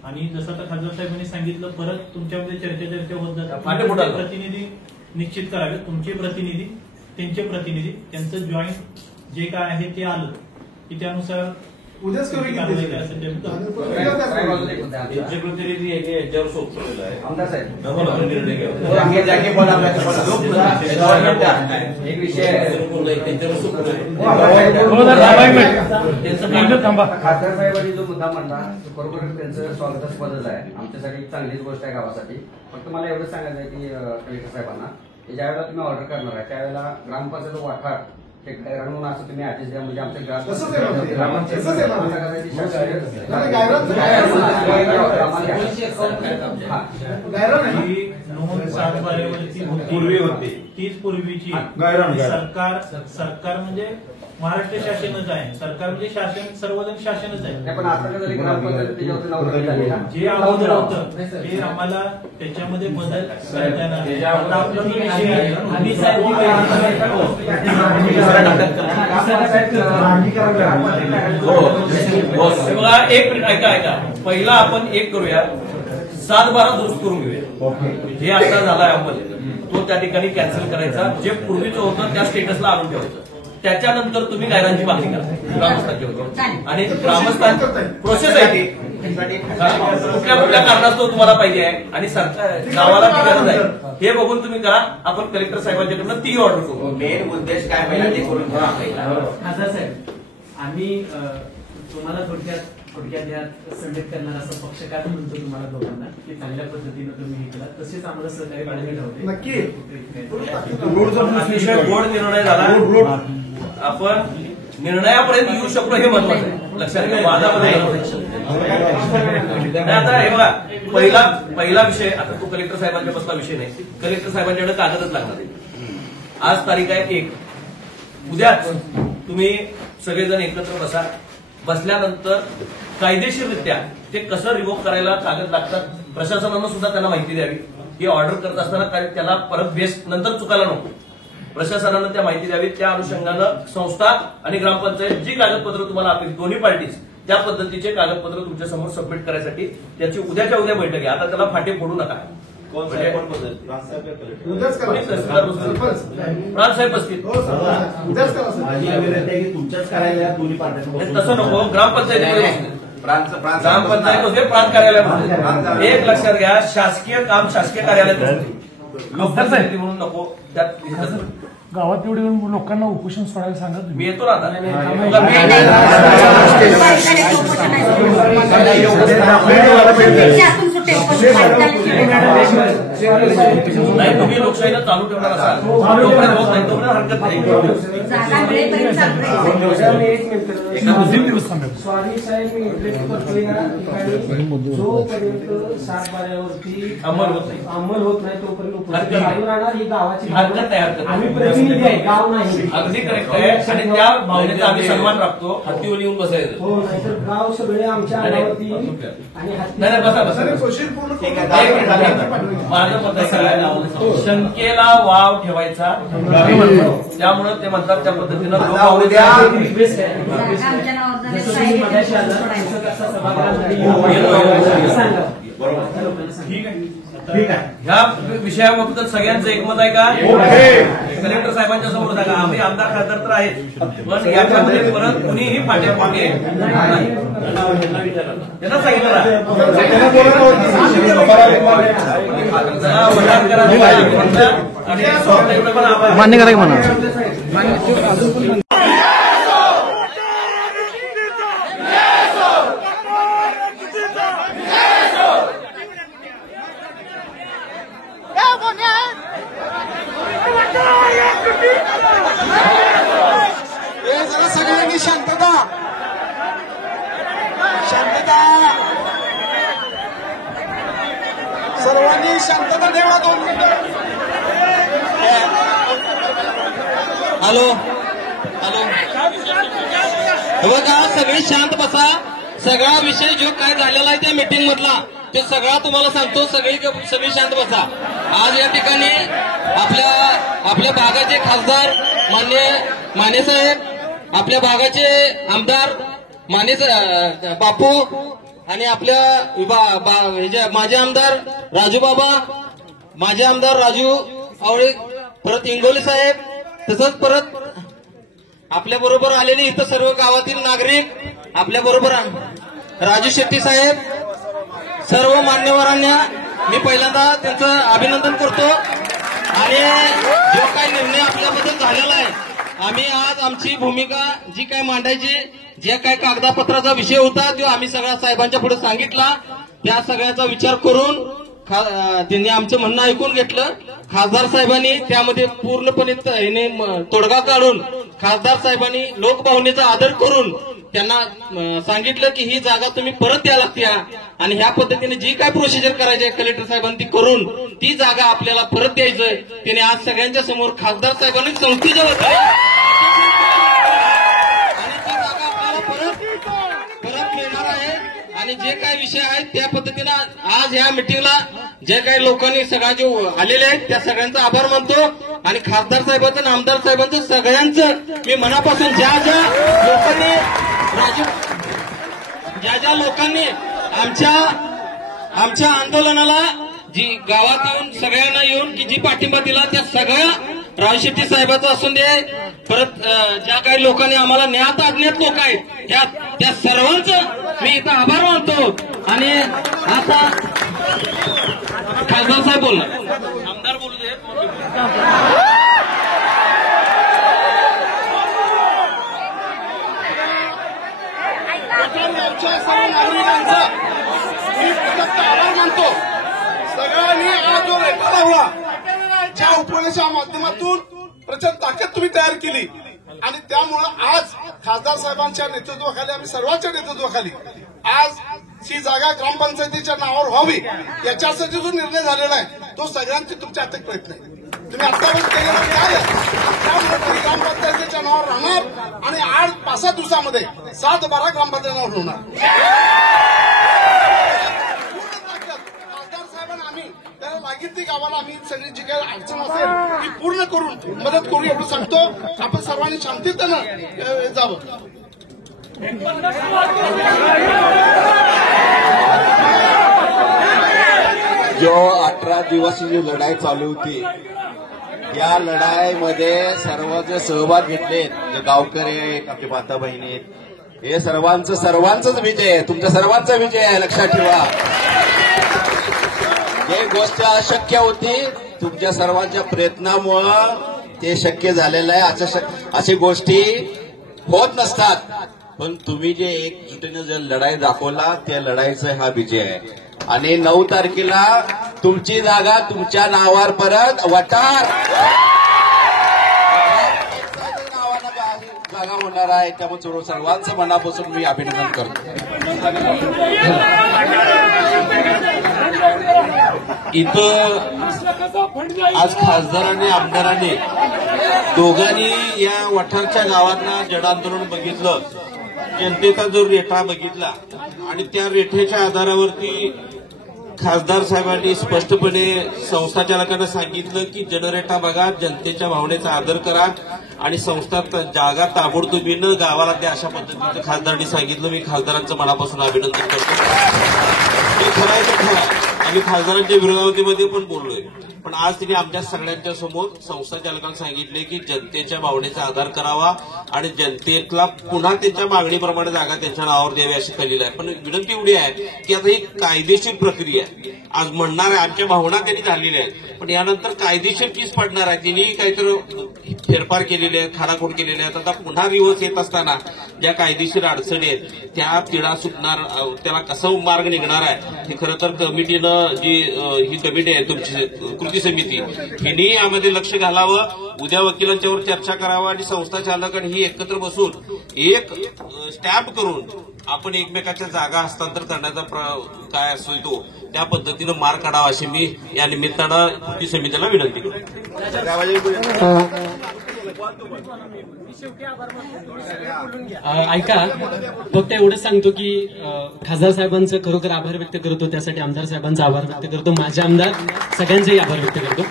आणि जसं आता खासदार साहेबांनी सांगितलं, परत तुमच्यामध्ये चर्चा होत जातात, प्रतिनिधी निश्चित करावे, तुमचे प्रतिनिधी, त्यांचे प्रतिनिधी, त्यांचं जॉईंट जे काय आहे ते आलं की त्यानुसार उद्याच करू कारवाई काय असेल ते आम्ही करतो. एक्झिक्युटिव्ह याच्यावर सोपवलेलं आहे. आपण निर्णय घ्यावा. एक विषय त्यांच्यावर सोपवलं आहे. खासदार साहेबांनी जो मुद्दा मांडला बरोबर त्यांचं स्वागतास्पदच आहे. आमच्यासाठी चांगलीच गोष्ट आहे गावासाठी. फक्त मला एवढंच सांगायचं आहे की कलेक्टर साहेबांना की ज्यावेळेला तुम्ही ऑर्डर करणार आहे त्यावेळेला ग्रामपंचायत वाठार हे गायरान म्हणून असं तुम्ही आदेश द्या म्हणजे आमच्या पूर्वी होती तीच पूर्वीची सरकार म्हणजे महाराष्ट्र शासनच आहे. सरकार म्हणजे शासन सर्वजण शासनच आहे. पण आता जे अगोदर होतं ते आम्हाला त्याच्यामध्ये बदल बघा एक मिनिट ऐका पहिला आपण एक करूया 7-12 दुरुस्त करून घेऊया. जे आता झालाय अंमल तो त्या ठिकाणी कॅन्सल करायचा. जे पूर्वीचं होतं त्या स्टेटसला आणून ठेवायचं. त्याच्यानंतर तुम्ही गायरांची मागणी करा ग्रामस्थांची आणि ग्रामस्थान प्रोसेस आहे ती कुठल्या कारणास्तव तुम्हाला पाहिजे आहे आणि सरकार गावाला ती गरज आहे हे बघून तुम्ही करा. आपण कलेक्टर साहेबांच्याकडनं ती ऑर्डर करू. मेन उद्देश काय पहिला ते करून घ्या. खासदार साहेब आम्ही तुम्हाला थोडक्यात यात सबमिट करणार असं पक्षकार म्हणतो तुम्हाला दोघांना की चांगल्या पद्धतीनं तुम्ही हे केला. तसेच आम्हाला सहकार्य करायला होते. नक्की अतिशय गोड निर्णय झाला. आपण निर्णयापर्यंत येऊ शकलो हे महत्वाचं आहे. लक्षात घ्या वादामध्ये आता हे बघा पहिला विषय आता तो कलेक्टर साहेबांच्या बसला विषय नाही. कलेक्टर साहेबांच्याकडे कागदच लागणार आहे. आज तारीख आहे 1. उद्याच तुम्ही सगळेजण एकत्र बसा. बसल्यानंतर कायदेशीररित्या ते कसं रिव्होक करायला कागद लागतात प्रशासनानं सुद्धा त्यांना माहिती द्यावी. ही ऑर्डर करत असताना त्याला परत बेस नंतर चुकायला नको. प्रशासनानं त्या माहिती द्यावी. त्या अनुषंगानं संस्था आणि ग्रामपंचायत जी कागदपत्र तुम्हाला अपेक्षित दोन्ही पार्टीज त्या पद्धतीचे कागदपत्र तुमच्या समोर सबमिट करायसाठी त्याची उद्याच्या उद्या बैठक आहे. आता त्याला फाटे फोडू नका. प्रांतसाहेब बसतील तुमच्याच कार्यालयात दोन्ही पार्ट्या तसं नको. ग्रामपंचायत प्रांत कार्यालयात एक लक्षात घ्या. शासकीय काम शासकीय कार्यालयात म्हणून नको. त्यात गावात एवढी लोकांना उपोषण सोडायला सांगा. मी येतो ना आता. नाही तुम्ही लोकशाहीला चालू ठेवणार असाल तोपर्यंत होत नाही. तोपर्यंत हरकत नाही. स्वामी साहेब मी इंटरेस्ट करतोय या ठिकाणी जोपर्यंत 7-12वरती अंमल होत नाही तोपर्यंत राहणार ही गावाची हरकत नाही. आम्ही प्रतिनिधी आहे गाव नाही. अगदी करेक्ट आहे आणि त्या भावनेचा आम्ही सन्मान राखतो. हत्तीवर येऊन बसायचं हो नाहीतर गाव सगळे आमच्या अंगावरती आणि नाही बसा बसा. माझं मत आहे शंकेला वाव ठेवायचा. त्यामुळे ते म्हणतात त्या पद्धतीनं ह्या विषयाबद्दल सगळ्यांचं एकमत आहे का? कलेक्टर साहेबांच्या समोर सांगा. आम्ही आमदार खासदार तर आहेत पण याच्यामध्ये परत कुणीही फाटेफाटे त्यांना सांगितलं मान्य करा की म्हणा. सगळ्यांनी शांतता सर्वांनी शांतता ठेवा. 2 मिनिटं. हॅलो बघा सगळे शांत बसा. सगळा विषय जो काय झालेला आहे त्या मीटिंग मधला ते सगळा तुम्हाला सांगतो. सगळी शांत बसा. आज या ठिकाणी आपल्या भागाचे खासदार माने साहेब, आपल्या भागाचे आमदार बापू आणि आपल्या माझे आमदार राजू बाबा, माझे आमदार राजू आवळे, परत इंगोले साहेब, तसंच परत आपल्या बरोबर आलेले इथं सर्व गावातील नागरिक आपल्या बरोबर राजू शेट्टी साहेब, सर्व मान्यवरांना मी पहिल्यांदा त्यांचं अभिनंदन करतो आणि जो काही निर्णय आपल्याबद्दल झालेला आहे, आम्ही आज आमची भूमिका जी काय मांडायची, जे काय कागदापत्राचा विषय होता तो आम्ही सगळ्या साहेबांच्या पुढे सांगितला. त्या सगळ्याचा विचार करून त्यांनी आमचं म्हणणं ऐकून घेतलं. खासदार साहेबांनी त्यामध्ये पूर्णपणे तोडगा काढून खासदार साहेबांनी लोकभावनेचा आदर करून त्यांना सांगितलं की ही जागा तुम्ही परत द्या लागते आणि ह्या पद्धतीने जी काय प्रोसिजर करायची आहे कलेक्टर साहेबांनी ती करून ती जागा आपल्याला परत द्यायचंय. त्याने आज सगळ्यांच्या समोर खासदार साहेबांनी संस्थेच्या वतीने आणि ती जागा आपल्याला परत मिळणार आहे. आणि जे काही विषय आहेत त्या पद्धतीनं आज ह्या मिटिंगला जे काही लोकांनी सगळ्या जे आलेले आहेत त्या सगळ्यांचा आभार मानतो आणि खासदार साहेबांचं आणि आमदार साहेबांचं सगळ्यांचं मी मनापासून ज्या लोकांनी आमच्या आंदोलनाला जी गावात येऊन सगळ्यांना येऊन की जी पाठिंबा दिला त्या सगळ्या राजू शेट्टी साहेबांचं असून दे, परत ज्या काही लोकांनी आम्हाला ज्ञात अज्ञात लोक आहेत त्या सर्वांचं मी इथं आभार मानतो. आणि आता खासदार साहेब बोलणार, आमदार बोलू दे. नागरिकांचा मी आभार मानतो. सगळ्यांनी आज जो रेकॉर्ड हवा, ज्या उपक्रमाच्या माध्यमातून प्रचंड ताकद तुम्ही तयार केली आणि त्यामुळं आज खासदार साहेबांच्या नेतृत्वाखाली, आम्ही सर्वांच्या नेतृत्वाखाली आज ही जागा ग्रामपंचायतीच्या नावावर व्हावी याच्यासाठी जो निर्णय झालेला आहे तो सगळ्यांचे तुमचे अथक प्रयत्न आहे. तुम्ही आतापर्यंत केलेलं काय त्यामुळे ग्रामपंचायतीच्या नावावर राहणार आणि 8-5 दिवसामध्ये 7-12 ग्रामपंचायत नावावर होणार. त्याला लागेल ती गावाला आम्ही सगळी जी काही अडचण असेल ती पूर्ण करून मदत करू एवढं सांगतो. आपण सर्वांनी शांततेनं जावं. जो 18 दिवस जी लढाई चालू होती, या लढाईमध्ये सर्व जे सहभाग घेतले, जे गावकरी आहेत, आपले माता बहिणी आहेत, हे सर्वांचाच विजय आहे, तुमच्या सर्वांचा विजय आहे, लक्षात ठेवा. ही गोष्ट अशक्य होती, तुमच्या सर्वांच्या प्रयत्नामुळं ते शक्य झालेलं आहे. अशी गोष्टी होत नसतात, पण तुम्ही जे एकजुटीने जे लढाई दाखवला त्या लढाईचा हा विजय आहे. आणि 9 तारखेला तुमची जागा तुमच्या नावावर परत वटार जागा होणार आहे. त्यामुळे सर्वांचं मनापासून मी अभिनंदन करतो. इथं आज खासदार आणि आमदारांनी दोघांनी या वठारच्या गावातला जन आंदोलन बघितलं, जनतेचा जो रेठा बघितला आणि त्या रेठेच्या आधारावरती खासदार साहेबांनी स्पष्टपणे संस्थाचालकांना सांगितलं की जनरेटा बघा, जनतेच्या भावनेचा आदर करा आणि संस्था जागा ताबडतोबीनं गावाला द्या, अशा पद्धतीचं खासदारांनी सांगितलं. मी खासदारांचं मनापासून अभिनंदन करतो. हे खरं आहे ते खरं. आम्ही खासदारांच्या विरोधामध्ये पण बोललोय, पण आज तिने आमच्या सगळ्यांच्या समोर संस्थाचालकांना सांगितले की जनतेच्या भावनेचा आधार करावा आणि जनतेला पुन्हा त्यांच्या मागणीप्रमाणे जागा त्यांच्या नावावर द्यावी अशी केलेली आहे. पण विनंती एवढी आहे की आता ही कायदेशीर प्रक्रिया आहे. आज म्हणणार आहे आमच्या भावना त्यांनी झालेल्या आहेत, पण यानंतर कायदेशीर केस पडणार आहे. तिने काहीतरी फेरफार केलेले आहेत, खाडाखोड केलेले आहेत. आता पुन्हा दिवस येत असताना ज्या कायदेशीर अडचणी आहेत त्या तिढा सुटणार, त्याला कसा मार्ग निघणार आहे हे खरं तर कमिटीनं जी ही कमिटी आहे तुमची कृती समिती हिने यामध्ये लक्ष घालावं. उद्या वकिलांच्यावर चर्चा करावं आणि संस्था चालकांनी ही एकत्र बसून एक स्टॅम्प करून आपण एकमेकाच्या जागा हस्तांतर करण्याचा काय असतो तो त्या पद्धतीनं मार्ग काढावा अशी मी या निमित्तानं कृती समितीला विनंती करतो. ऐका, फक्त एवढंच सांगतो की खासदार साहेबांचं खरोखर आभार व्यक्त करतो, त्यासाठी आमदार साहेबांचा आभार व्यक्त करतो, माझे आमदार सगळ्यांचाही आभार व्यक्त करतो.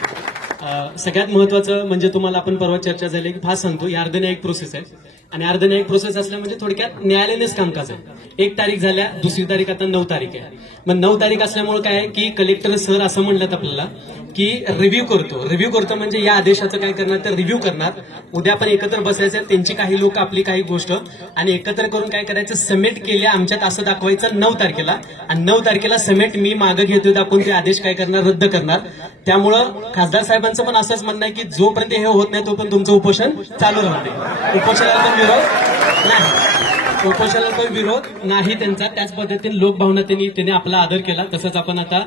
सगळ्यात महत्वाचं म्हणजे तुम्हाला आपण परवा चर्चा झाली की फास्ट सांगतो, ही अर्धन्यायिक प्रोसेस आहे. आणि अर्धन्यायिक प्रोसेस असल्या म्हणजे थोडक्यात न्यायालयानेच कामकाज आहे. 1 तारीख झाल्या, दुसरी तारीख आता 9 तारीख आहे. मग 9 तारीख असल्यामुळे काय आहे की कलेक्टर सर असं म्हणलं आपल्याला की रिव्ह्यू करतो म्हणजे या आदेशाचं काय करणार तर रिव्ह्यू करणार. उद्या आपण एकत्र बसायचं, त्यांची काही लोक आपली काही गोष्ट आणि एकत्र करून काय करायचं सबमिट केल्या आमच्यात असं दाखवायचं 9 तारखेला आणि 9 तारखेला सबमिट मी मागं घेतोय दाखवून ते आदेश काय करणार रद्द करणार. त्यामुळं खासदार साहेबांचं पण असंच म्हणणं आहे की जोपर्यंत हे होत नाही तोपर्यंत तुमचं उपोषण चालू राहते. उपोषणाला पण विरोध नाही, उपोषणाला पण विरोध नाही त्यांचा. त्याच पद्धतीने लोकभावना त्यांनी आपला आदर केला. तसंच आपण आता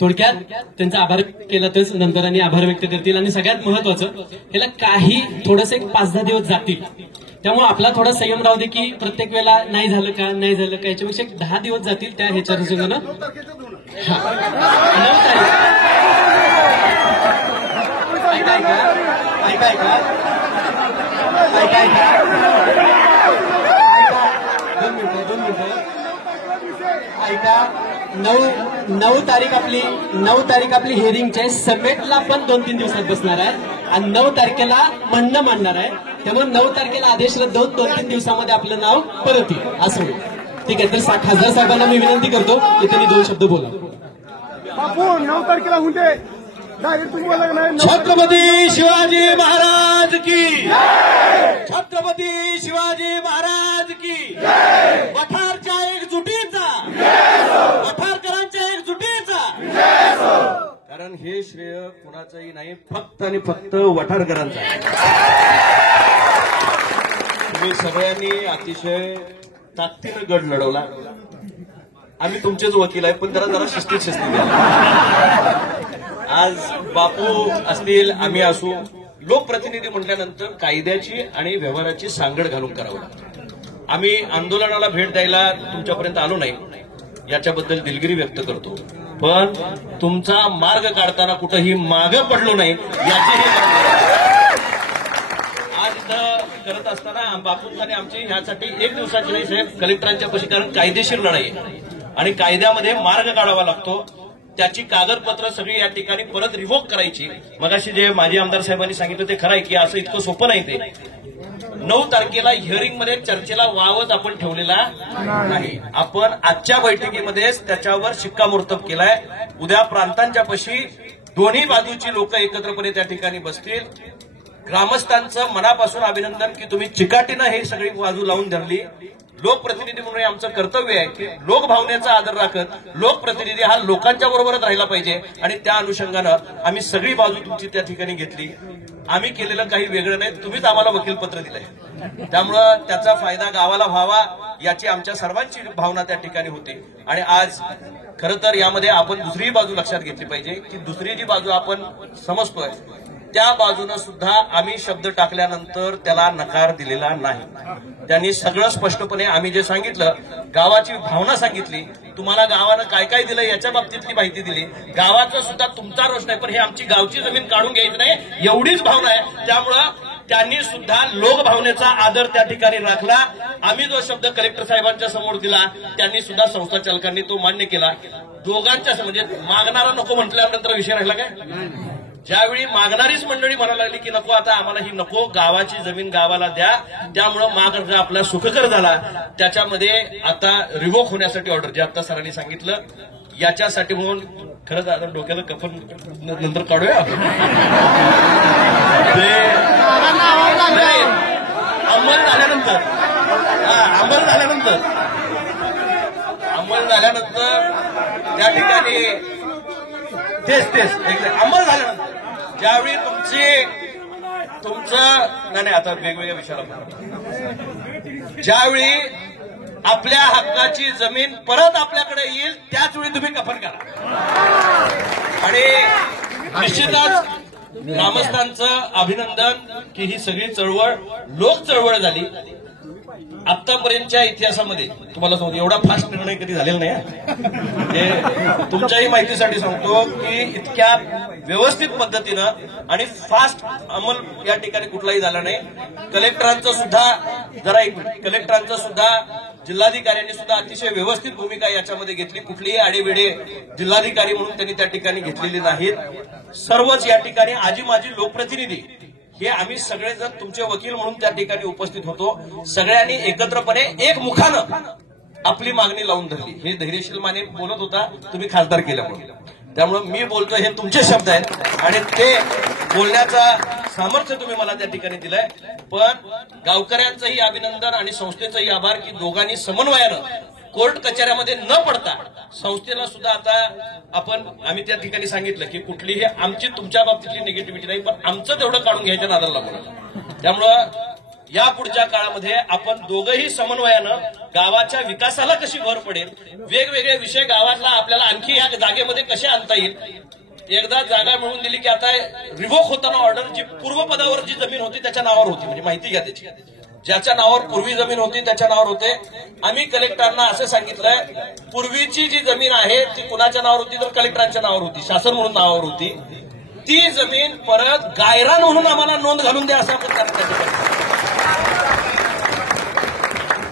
थोडक्यात त्यांचा आभार केला तर नंतर आणि आभार व्यक्त करतील. आणि सगळ्यात महत्वाचं त्याला काही थोडंसं एक 5-10 दिवस जातील. त्यामुळे आपला थोडा संयम राहू दे की प्रत्येक वेळेला नाही झालं का याच्यापेक्षा 10 दिवस जातील त्या ह्याच्या अनुषंगानं 9 तारीख ऐका 9 तारीख आपली हिअरिंगची आहे. सबमिटला पण 2-3 दिवसात बसणार आहे आणि 9 तारखेला म्हणणं मांडणार आहे. त्यामुळे 9 तारखेला आदेश रद्द होऊन 2-3 दिवसामध्ये आपलं नाव परत येईल असं होईल. ठीक आहे, तर खासदार साहेबांना मी विनंती करतो की त्यांनी 2 शब्द बोला. बापू 9 तारखेला होते छत्रपती शिवाजी महाराज की, छत्रपती शिवाजी महाराज की, वठारच्या एकजुटीचा, वठारकरांच्या एकजुटीचा. कारण हे श्रेय कुणाचंही नाही, फक्त आणि फक्त वठारकरांचा. तुम्ही सगळ्यांनी अतिशय ताकदीनं गड लढवला. आम्ही तुमचेच वकील आहे, पण जरा शिस्तीत द्या. आज बापू असतील, आम्ही असू, लोकप्रतिनिधी म्हटल्यानंतर कायद्याची आणि व्यवहाराची सांगड घालून करावं लागतं. आम्ही आंदोलनाला भेट द्यायला तुमच्यापर्यंत आलो नाही याच्याबद्दल दिलगिरी व्यक्त करतो, पण तुमचा मार्ग काढताना कुठंही मागं पडलो नाही याचीही आज इथं करत असताना बापूंचा आणि आमची ह्यासाठी 1 दिवसाची नाही साहेब, कलेक्टरांच्या पाशी, कारण कायदेशीर लढाई आहे आणि कायद्यामध्ये मार्ग काढावा लागतो. त्याची कागदपत्र सगळी या ठिकाणी परत रिव्होक करायची. मगाशी जे माजी आमदार साहेबांनी सांगितलं ते खरं आहे की असं इतकं सोपं नाही. ते 9 तारखेला हिअरिंगमध्ये चर्चेला वावच आपण ठेवलेला नाही. आपण आजच्या बैठकीमध्येच त्याच्यावर शिक्कामोर्तब केलाय. उद्या प्रांतांच्या पाशी दोन्ही बाजूची लोक एकत्रपणे त्या ठिकाणी बसतील. ग्रामस्थांचं मनापासून अभिनंदन की तुम्ही चिकाटीनं हे सगळी बाजू लावून धरली. लोकप्रतिनिधी म्हणून आमचं कर्तव्य आहे की लोकभावनेचा आदर राखत लोकप्रतिनिधी हा लोकांच्या बरोबरच राहिला पाहिजे आणि त्या अनुषंगानं आम्ही सगळी बाजू तुमची त्या ठिकाणी घेतली. आम्ही केलेलं काही वेगळं नाही, तुम्हीच आम्हाला वकीलपत्र दिलंय. त्यामुळं त्याचा फायदा गावाला व्हावा याची आमच्या सर्वांची भावना त्या ठिकाणी होती. आणि आज खरं तर यामध्ये आपण दुसरी बाजू लक्षात घेतली पाहिजे की दुसरी जी बाजू आपण समजतोय त्या बाजूनं सुद्धा आम्ही शब्द टाकल्यानंतर त्याला नकार दिलेला नाही. त्यांनी सगळं स्पष्टपणे आम्ही जे सांगितलं, गावाची भावना सांगितली, तुम्हाला गावानं काय काय दिलं याच्या बाबतीतली माहिती दिली. गावाचं सुद्धा तुमचा रोष नाही, पण हे आमची गावची जमीन काढून घ्यायची नाही एवढीच भावना आहे. त्यामुळं त्यांनी सुद्धा लोकभावनेचा आदर त्या ठिकाणी राखला. आम्ही जो शब्द कलेक्टर साहेबांच्या समोर दिला त्यांनी सुद्धा संस्था चालकांनी तो मान्य केला. दोघांच्या म्हणजे मागणारा नको म्हटल्यानंतर विषय राहिला काय. ज्यावेळी मागणारीच मंडळी म्हणायला लागली की नको, आता आम्हाला ही नको, गावाची जमीन गावाला द्या, त्यामुळं माग आपला सुखकर झाला. त्याच्यामध्ये आता रिव्होक होण्यासाठी ऑर्डर, जे आता सरांनी सांगितलं, याच्यासाठी म्हणून खरंच आता डोक्याला कफन नंतर काढूया. अंमल झाल्यानंतर त्या ठिकाणी तेच अंमल झाल्यानंतर ज्यावेळी तुमचं नाही आता वेगवेगळ्या विषयाला, ज्यावेळी आपल्या हक्काची जमीन परत आपल्याकडे येईल त्याचवेळी तुम्ही कफन करा. आणि निश्चितच ग्रामस्थांचं अभिनंदन की ही सगळी चळवळ लोक चळवळ झाली. आतापर्यंतच्या इतिहासामध्ये तुम्हाला सांगतो एवढा फास्ट निर्णय कधी झालेला नाही. तुमच्याही माहितीसाठी सांगतो की इतक्या व्यवस्थित पद्धतीनं आणि फास्ट अंमल या ठिकाणी कुठलाही झाला नाही. कलेक्टरांचं सुद्धा जिल्हाधिकाऱ्यांनी सुद्धा अतिशय व्यवस्थित भूमिका याच्यामध्ये घेतली. कुठलीही आडेवेडे जिल्हाधिकारी म्हणून त्यांनी त्या ठिकाणी घेतलेली नाहीत. सर्वच या ठिकाणी आजी माजी लोकप्रतिनिधी हे आम्ही सगळेजण तुमचे वकील म्हणून त्या ठिकाणी उपस्थित होतो. सगळ्यांनी एकत्रपणे एक मुखानं आपली मागणी लावून धरली. हे धैर्यशील माने बोलत होता, तुम्ही खासदार केल्यामुळे. त्यामुळे मी बोलतो हे तुमचे शब्द आहेत आणि ते बोलण्याचा सामर्थ्य तुम्ही मला त्या ठिकाणी दिलंय. पण गावकऱ्यांचंही अभिनंदन आणि संस्थेचंही आभार की दोघांनी समन्वयानं कोर्ट कचेऱ्यामध्ये न पडता संस्थेला सुद्धा आता आम्ही त्या ठिकाणी सांगितलं की कुठलीही आमची तुमच्या बाबतीतली निगेटिव्हिटी नाही, पण आमचं तेवढं काढून घ्यायच्या नादाला लागू नका. त्यामुळं या पुढच्या काळामध्ये आपण दोघंही समन्वयानं गावाच्या विकासाला कशी भर पडेल, वेगवेगळे विषय गावातला आपल्याला आणखी या जागेमध्ये कसे आणता येईल. एकदा जागा मिळवून दिली की आता रिव्होक होताना ऑर्डर जी पूर्वपदावर जी जमीन होती त्याच्या नावावर होती, म्हणजे माहिती घ्या त्याची. ज्याच्या नावावर पूर्वी जमीन होती त्याच्या नावावर होते. आम्ही कलेक्टरांना असं सांगितलंय, पूर्वीची जी जमीन आहे ती कुणाच्या नावावर होती तर कलेक्टरांच्या नावावर होती, शासन म्हणून नावावर होती. ती जमीन परत गायरान म्हणून आम्हाला नोंद घालून द्या असं आपण त्यांना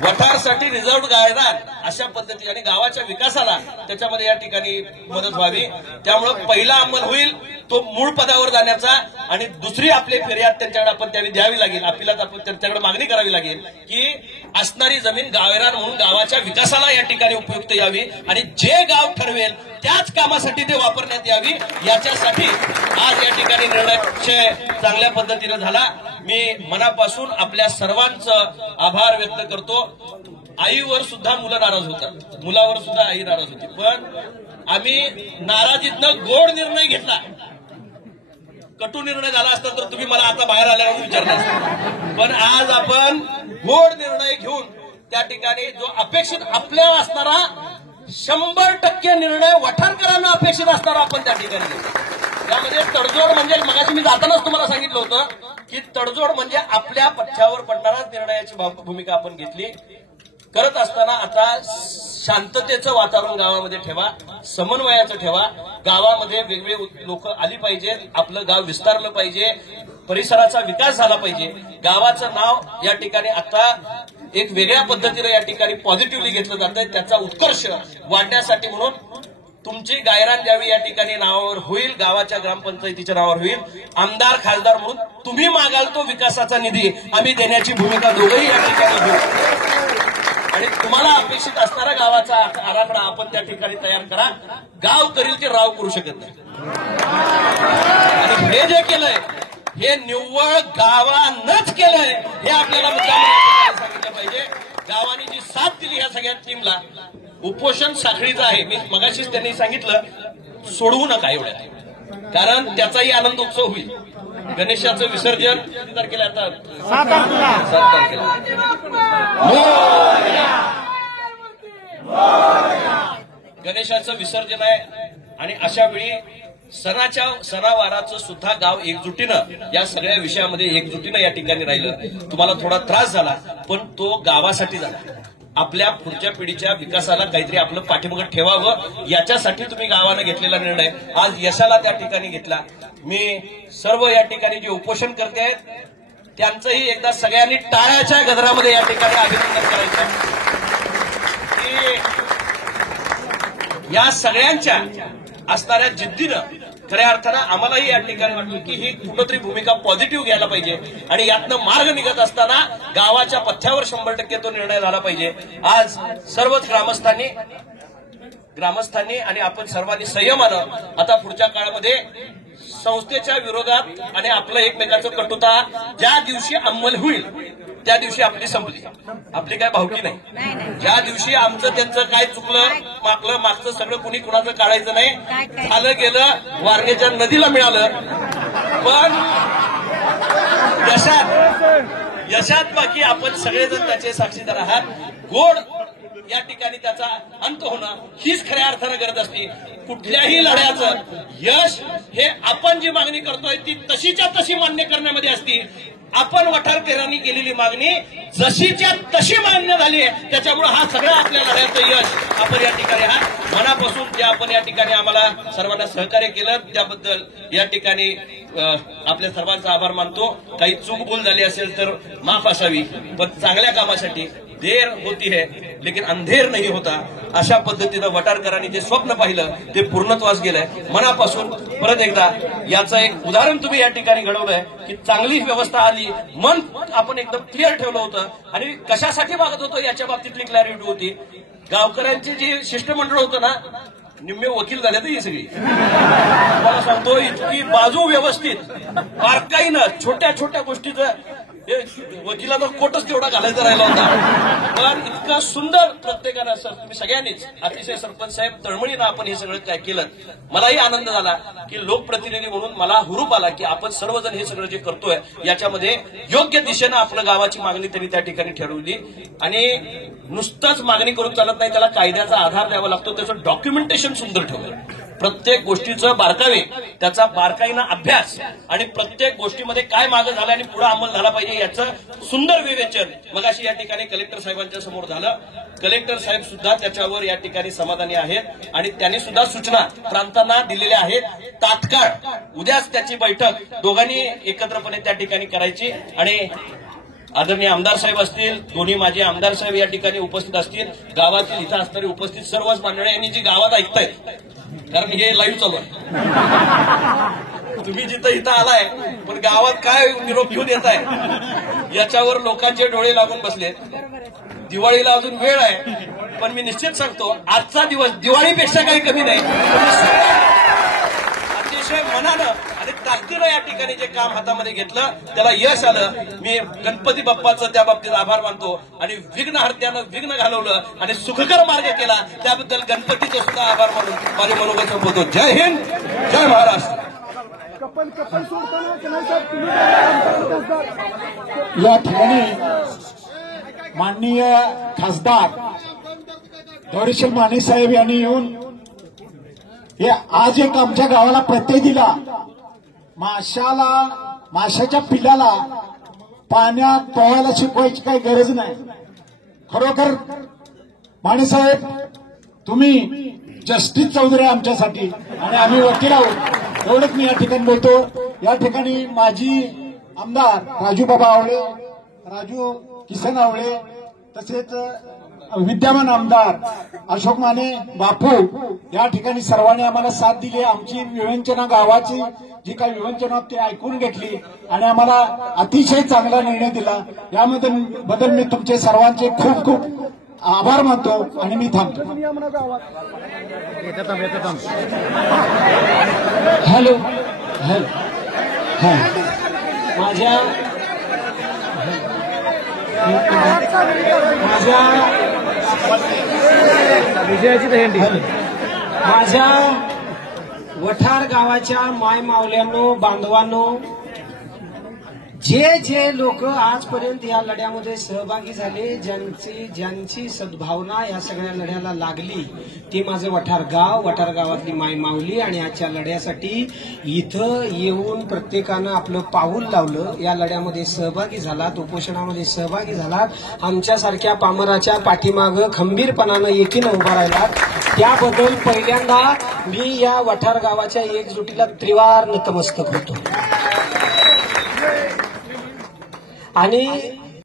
वठारसाठी रिझर्व्ड गायरान अशा पद्धती आणि गावाच्या विकासाला त्याच्यामध्ये या ठिकाणी मदत व्हावी. त्यामुळे पहिला अंमल होईल तो मूळ पदावर जाण्याचा आणि दुसरी आपली फिर्याद त्यांच्याकडे आपण त्यांनी द्यावी लागेल. आपल्याला आपण त्यांच्याकडे मागणी करावी लागेल की असणारी जमीन गायरान म्हणून गावाच्या विकासाला या ठिकाणी उपयुक्त यावी आणि जे गाव ठरवेल त्याच कामासाठी ते वापरण्यात यावी. याच्यासाठी आज या ठिकाणी निर्णय चांगल्या पद्धतीने झाला. मी मनापासून आपल्या सर्वांचं आभार व्यक्त करतो. आईवर सुद्धा मुलं नाराज होतात, मुलावर सुद्धा आई नाराज होती, पण आम्ही नाराजीतनं गोड निर्णय घेतला. कटू निर्णय झाला असता तर तुम्ही मला आता बाहेर आल्यावर विचारता, पण आज आपण गोड निर्णय घेऊन त्या ठिकाणी जो अपेक्षित आपल्या असणारा 100% निर्णय वठारकरांना अपेक्षित असणारा आपण त्या ठिकाणी घेतो. त्यामध्ये तडजोड म्हणजे मगाशी मी जातानाच तुम्हाला सांगितलं होतं की तडजोड म्हणजे आपल्या पथ्यावर पडणाराच निर्णयाची भूमिका आपण घेतली. करत असताना आता शांततेचं वातावरण गावामध्ये ठेवा, समन्वयाचं ठेवा. गावामध्ये वेगवेगळे लोक आली पाहिजेत, आपलं गाव विस्तारलं पाहिजे, परिसराचा विकास झाला पाहिजे. गावाचं नाव या ठिकाणी आता एक वेगळ्या पद्धतीने या ठिकाणी पॉझिटिव्हली घेतलं जातंय. त्याचा उत्कर्ष वाढण्यासाठी म्हणून तुमची गायरान ज्यावेळी या ठिकाणी नावावर होईल, गावाच्या ग्रामपंचायतीच्या नावावर होईल, आमदार खासदार म्हणून तुम्ही मागाल तो विकासाचा निधी आम्ही देण्याची भूमिका दोघंही या ठिकाणी घेऊ आणि तुम्हाला अपेक्षित असणारा गावाचा आराखडा आपण त्या ठिकाणी तयार करा. गाव करील ते राव करू शकत नाही आणि हे जे केलंय हे निव्वळ गावानंच केलंय हे आपल्याला मुद्दाम सांगितलं पाहिजे. गावाने जी साथ दिली ह्या सगळ्या टीमला, उपोषण साखळीचं आहे. मी मगाशीच त्यांनी सांगितलं सोडवू नका एवढ्या, कारण त्याचाही आनंद उत्सव होईल. गणेशाचं विसर्जन तारखेला आता 7 तारखेला गणेशाचं विसर्जन आहे आणि अशा वेळी सणावाराचं सुद्धा गाव एकजुटीनं या सगळ्या विषयामध्ये एकजुटीनं या ठिकाणी राहिलं. तुम्हाला थोडा त्रास झाला पण तो गावासाठी झाला. आपल्या पुढच्या पिढीच्या विकासाला काहीतरी आपलं पाठीमागं ठेवावं याच्यासाठी तुम्ही गावानं घेतलेला निर्णय आज यशाला त्या ठिकाणी घेतला. मी सर्व या ठिकाणी जे उपोषण करते आहेत त्यांचंही एकदा सगळ्यांनी टाळ्याच्या गजरामध्ये या ठिकाणी अभिनंदन करायचं की या सगळ्यांच्या असणाऱ्या जिद्दीनं खऱ्या अर्थानं आम्हालाही या ठिकाणी वाटलं की ही कुठंतरी भूमिका पॉझिटिव्ह घ्यायला पाहिजे आणि यातनं मार्ग निघत असताना गावाच्या पथ्यावर 100% तो निर्णय झाला पाहिजे. आज सर्वच ग्रामस्थांनी आणि आपण सर्वांनी संयमानं आता पुढच्या काळामध्ये संस्थेच्या विरोधात आणि आपलं एकमेकांचं कटुता ज्या दिवशी अंमल होईल त्या दिवशी आपली संपली. आपली काय भावकी नाही. ज्या दिवशी आमचं त्यांचं काय चुकलं मागचं सगळं कुणी कुणाचं काढायचं नाही. झालं गेलं, वारणेच्या नदीला मिळालं, पण यशात बाकी आपण सगळेजण त्याचे साक्षीदार आहात. गोड या ठिकाणी त्याचा अंत होणं हीच खऱ्या अर्थानं गरज असते. कुठल्याही लढ्याचं यश हे आपण जी मागणी करतोय ती तशीच्या तशी मान्य करण्यामध्ये असते. आपण वठारकरांनी केलेली मागणी जशीच्या तशी मान्य झाली आहे त्याच्यामुळे हा सगळा आपल्या लढ्याचं यश आपण या ठिकाणी मनापासून जे आपण या ठिकाणी आम्हाला सर्वांना सहकार्य केलं त्याबद्दल या ठिकाणी आपल्या सर्वांचा आभार मानतो. काही चूक भूल झाली असेल तर माफ असावी, पण चांगल्या कामासाठी देर होती है लेकिन अंधेर नहीं होता, अशा पद्धतीनं वटारकरांनी जे स्वप्न पाहिलं ते पूर्णत्वास गेलंय. मनापासून परत एकदा याचं एक उदाहरण तुम्ही या ठिकाणी घडवलंय की चांगली व्यवस्था आली, मन आपण एकदम क्लिअर ठेवलं होतं आणि कशासाठी मागत होतो याच्या बाबतीतली क्लॅरिटी होती. गावकऱ्यांचे जे शिष्टमंडळ होतं ना, निम्मे वकील झाले तर ही सगळी. मला सांगतो इतकी बाजू व्यवस्थित बारकाईनं छोट्या छोट्या गोष्टीचं वकिलाचा कोटच तेवढा घालायचा राहिला होता, पण इतका सुंदर प्रत्येकानं तुम्ही सगळ्यांनीच अतिशय सरपंच साहेब तळमळीनं आपण हे सगळं काय केलं. मलाही आनंद झाला की लोकप्रतिनिधी म्हणून मला हुरूप आला की आपण सर्वजण हे सगळं जे करतोय याच्यामध्ये योग्य दिशेनं आपलं गावाची मागणी त्यांनी त्या ठिकाणी ठरवली. आणि नुसतंच मागणी करून चालत नाही, त्याला कायद्याचा आधार द्यावा लागतो, त्याचं डॉक्युमेंटेशन सुंदर ठेवलं. प्रत्येक गोष्टीचं बारकावे, त्याचा बारकाईनं अभ्यास आणि प्रत्येक गोष्टीमध्ये काय मागं झालं आणि पुढे अंमल झाला पाहिजे याचं सुंदर विवेचन मगाशी या ठिकाणी कलेक्टर साहेबांच्या समोर झालं. कलेक्टर साहेब सुद्धा त्याच्यावर या ठिकाणी समाधानी आहेत आणि त्यांनी सुद्धा सूचना प्रांतांना दिलेल्या आहेत. तात्काळ उद्याच त्याची बैठक दोघांनी एकत्रपणे त्या ठिकाणी करायची आणि आदरणीय आमदार साहेब असतील, दोन्ही माझे आमदार साहेब या ठिकाणी उपस्थित असतील, गावातील इथं असणारे उपस्थित सर्वच मंडळी यांनी जी गावात ऐकतायत, कारण हे लाईव्ह चालू आहे. तुम्ही जिथं इथं आलाय पण गावात काय निरोप घेऊन येत आहे याच्यावर लोकांचे डोळे लागून बसलेत. दिवाळीला अजून वेळ आहे, पण मी निश्चित सांगतो आजचा दिवस दिवाळीपेक्षा काही कमी नाही. अतिशय मनानं आणि ताकदीनं या ठिकाणी जे काम हातामध्ये घेतलं त्याला यश आलं. मी गणपती बाप्पाचं त्या बाबतीत आभार मानतो आणि विघ्नहर्त्यानं विघ्न घालवलं आणि सुखकर मार्ग केला त्याबद्दल गणपतीचे सुद्धा आभार मानून माझे मनोगत संपवतो. जय हिंद, जय महाराष्ट्र. या ठिकाणी माननीय खासदार धैर्यशील माने साहेब यांनी येऊन हे आज एक आमच्या गावाला प्रत्यय दिला. माशाच्या पिल्लाला पाण्यात पोहायला शिकवायची काही गरज नाही. खरोखर माने साहेब तुम्ही जस्टिस चौधरी आमच्यासाठी आणि आम्ही वकील आहोत एवढंच मी या ठिकाणी बोलतो. या ठिकाणी माजी आमदार राजू बाबा आवळे, राजू किसन आवळे, तसेच विद्यमान आमदार अशोक माने बापू या ठिकाणी सर्वांनी आम्हाला साथ दिली. आमची विवंचना गावाची जी काही विवंचना ती ऐकून घेतली आणि आम्हाला अतिशय चांगला निर्णय दिला. याबद्दल मी तुमचे सर्वांचे खूप खूप आभार मानतो आणि मी थांबतो. हॅलो माझ्या वठार गावाच्या माय मावल्यांनो, बांधवांनो, जे लोक आजपर्यंत या लढ्यामध्ये सहभागी झाले, ज्यांची सद्भावना या सगळ्या लढ्याला लागली, ते माझं वठार गावातली माय माऊली आणि आजच्या लढ्यासाठी इथं येऊन प्रत्येकानं आपलं पाऊल लावलं, या लढ्यामध्ये सहभागी झालात, उपोषणामध्ये सहभागी झालात, आमच्यासारख्या पामराच्या पाठीमागं खंबीरपणानं एकीनं उभा राहिलात, त्याबद्दल पहिल्यांदा मी या वठार गावाच्या एकजुटीला त्रिवार नतमस्तक होतो. आणि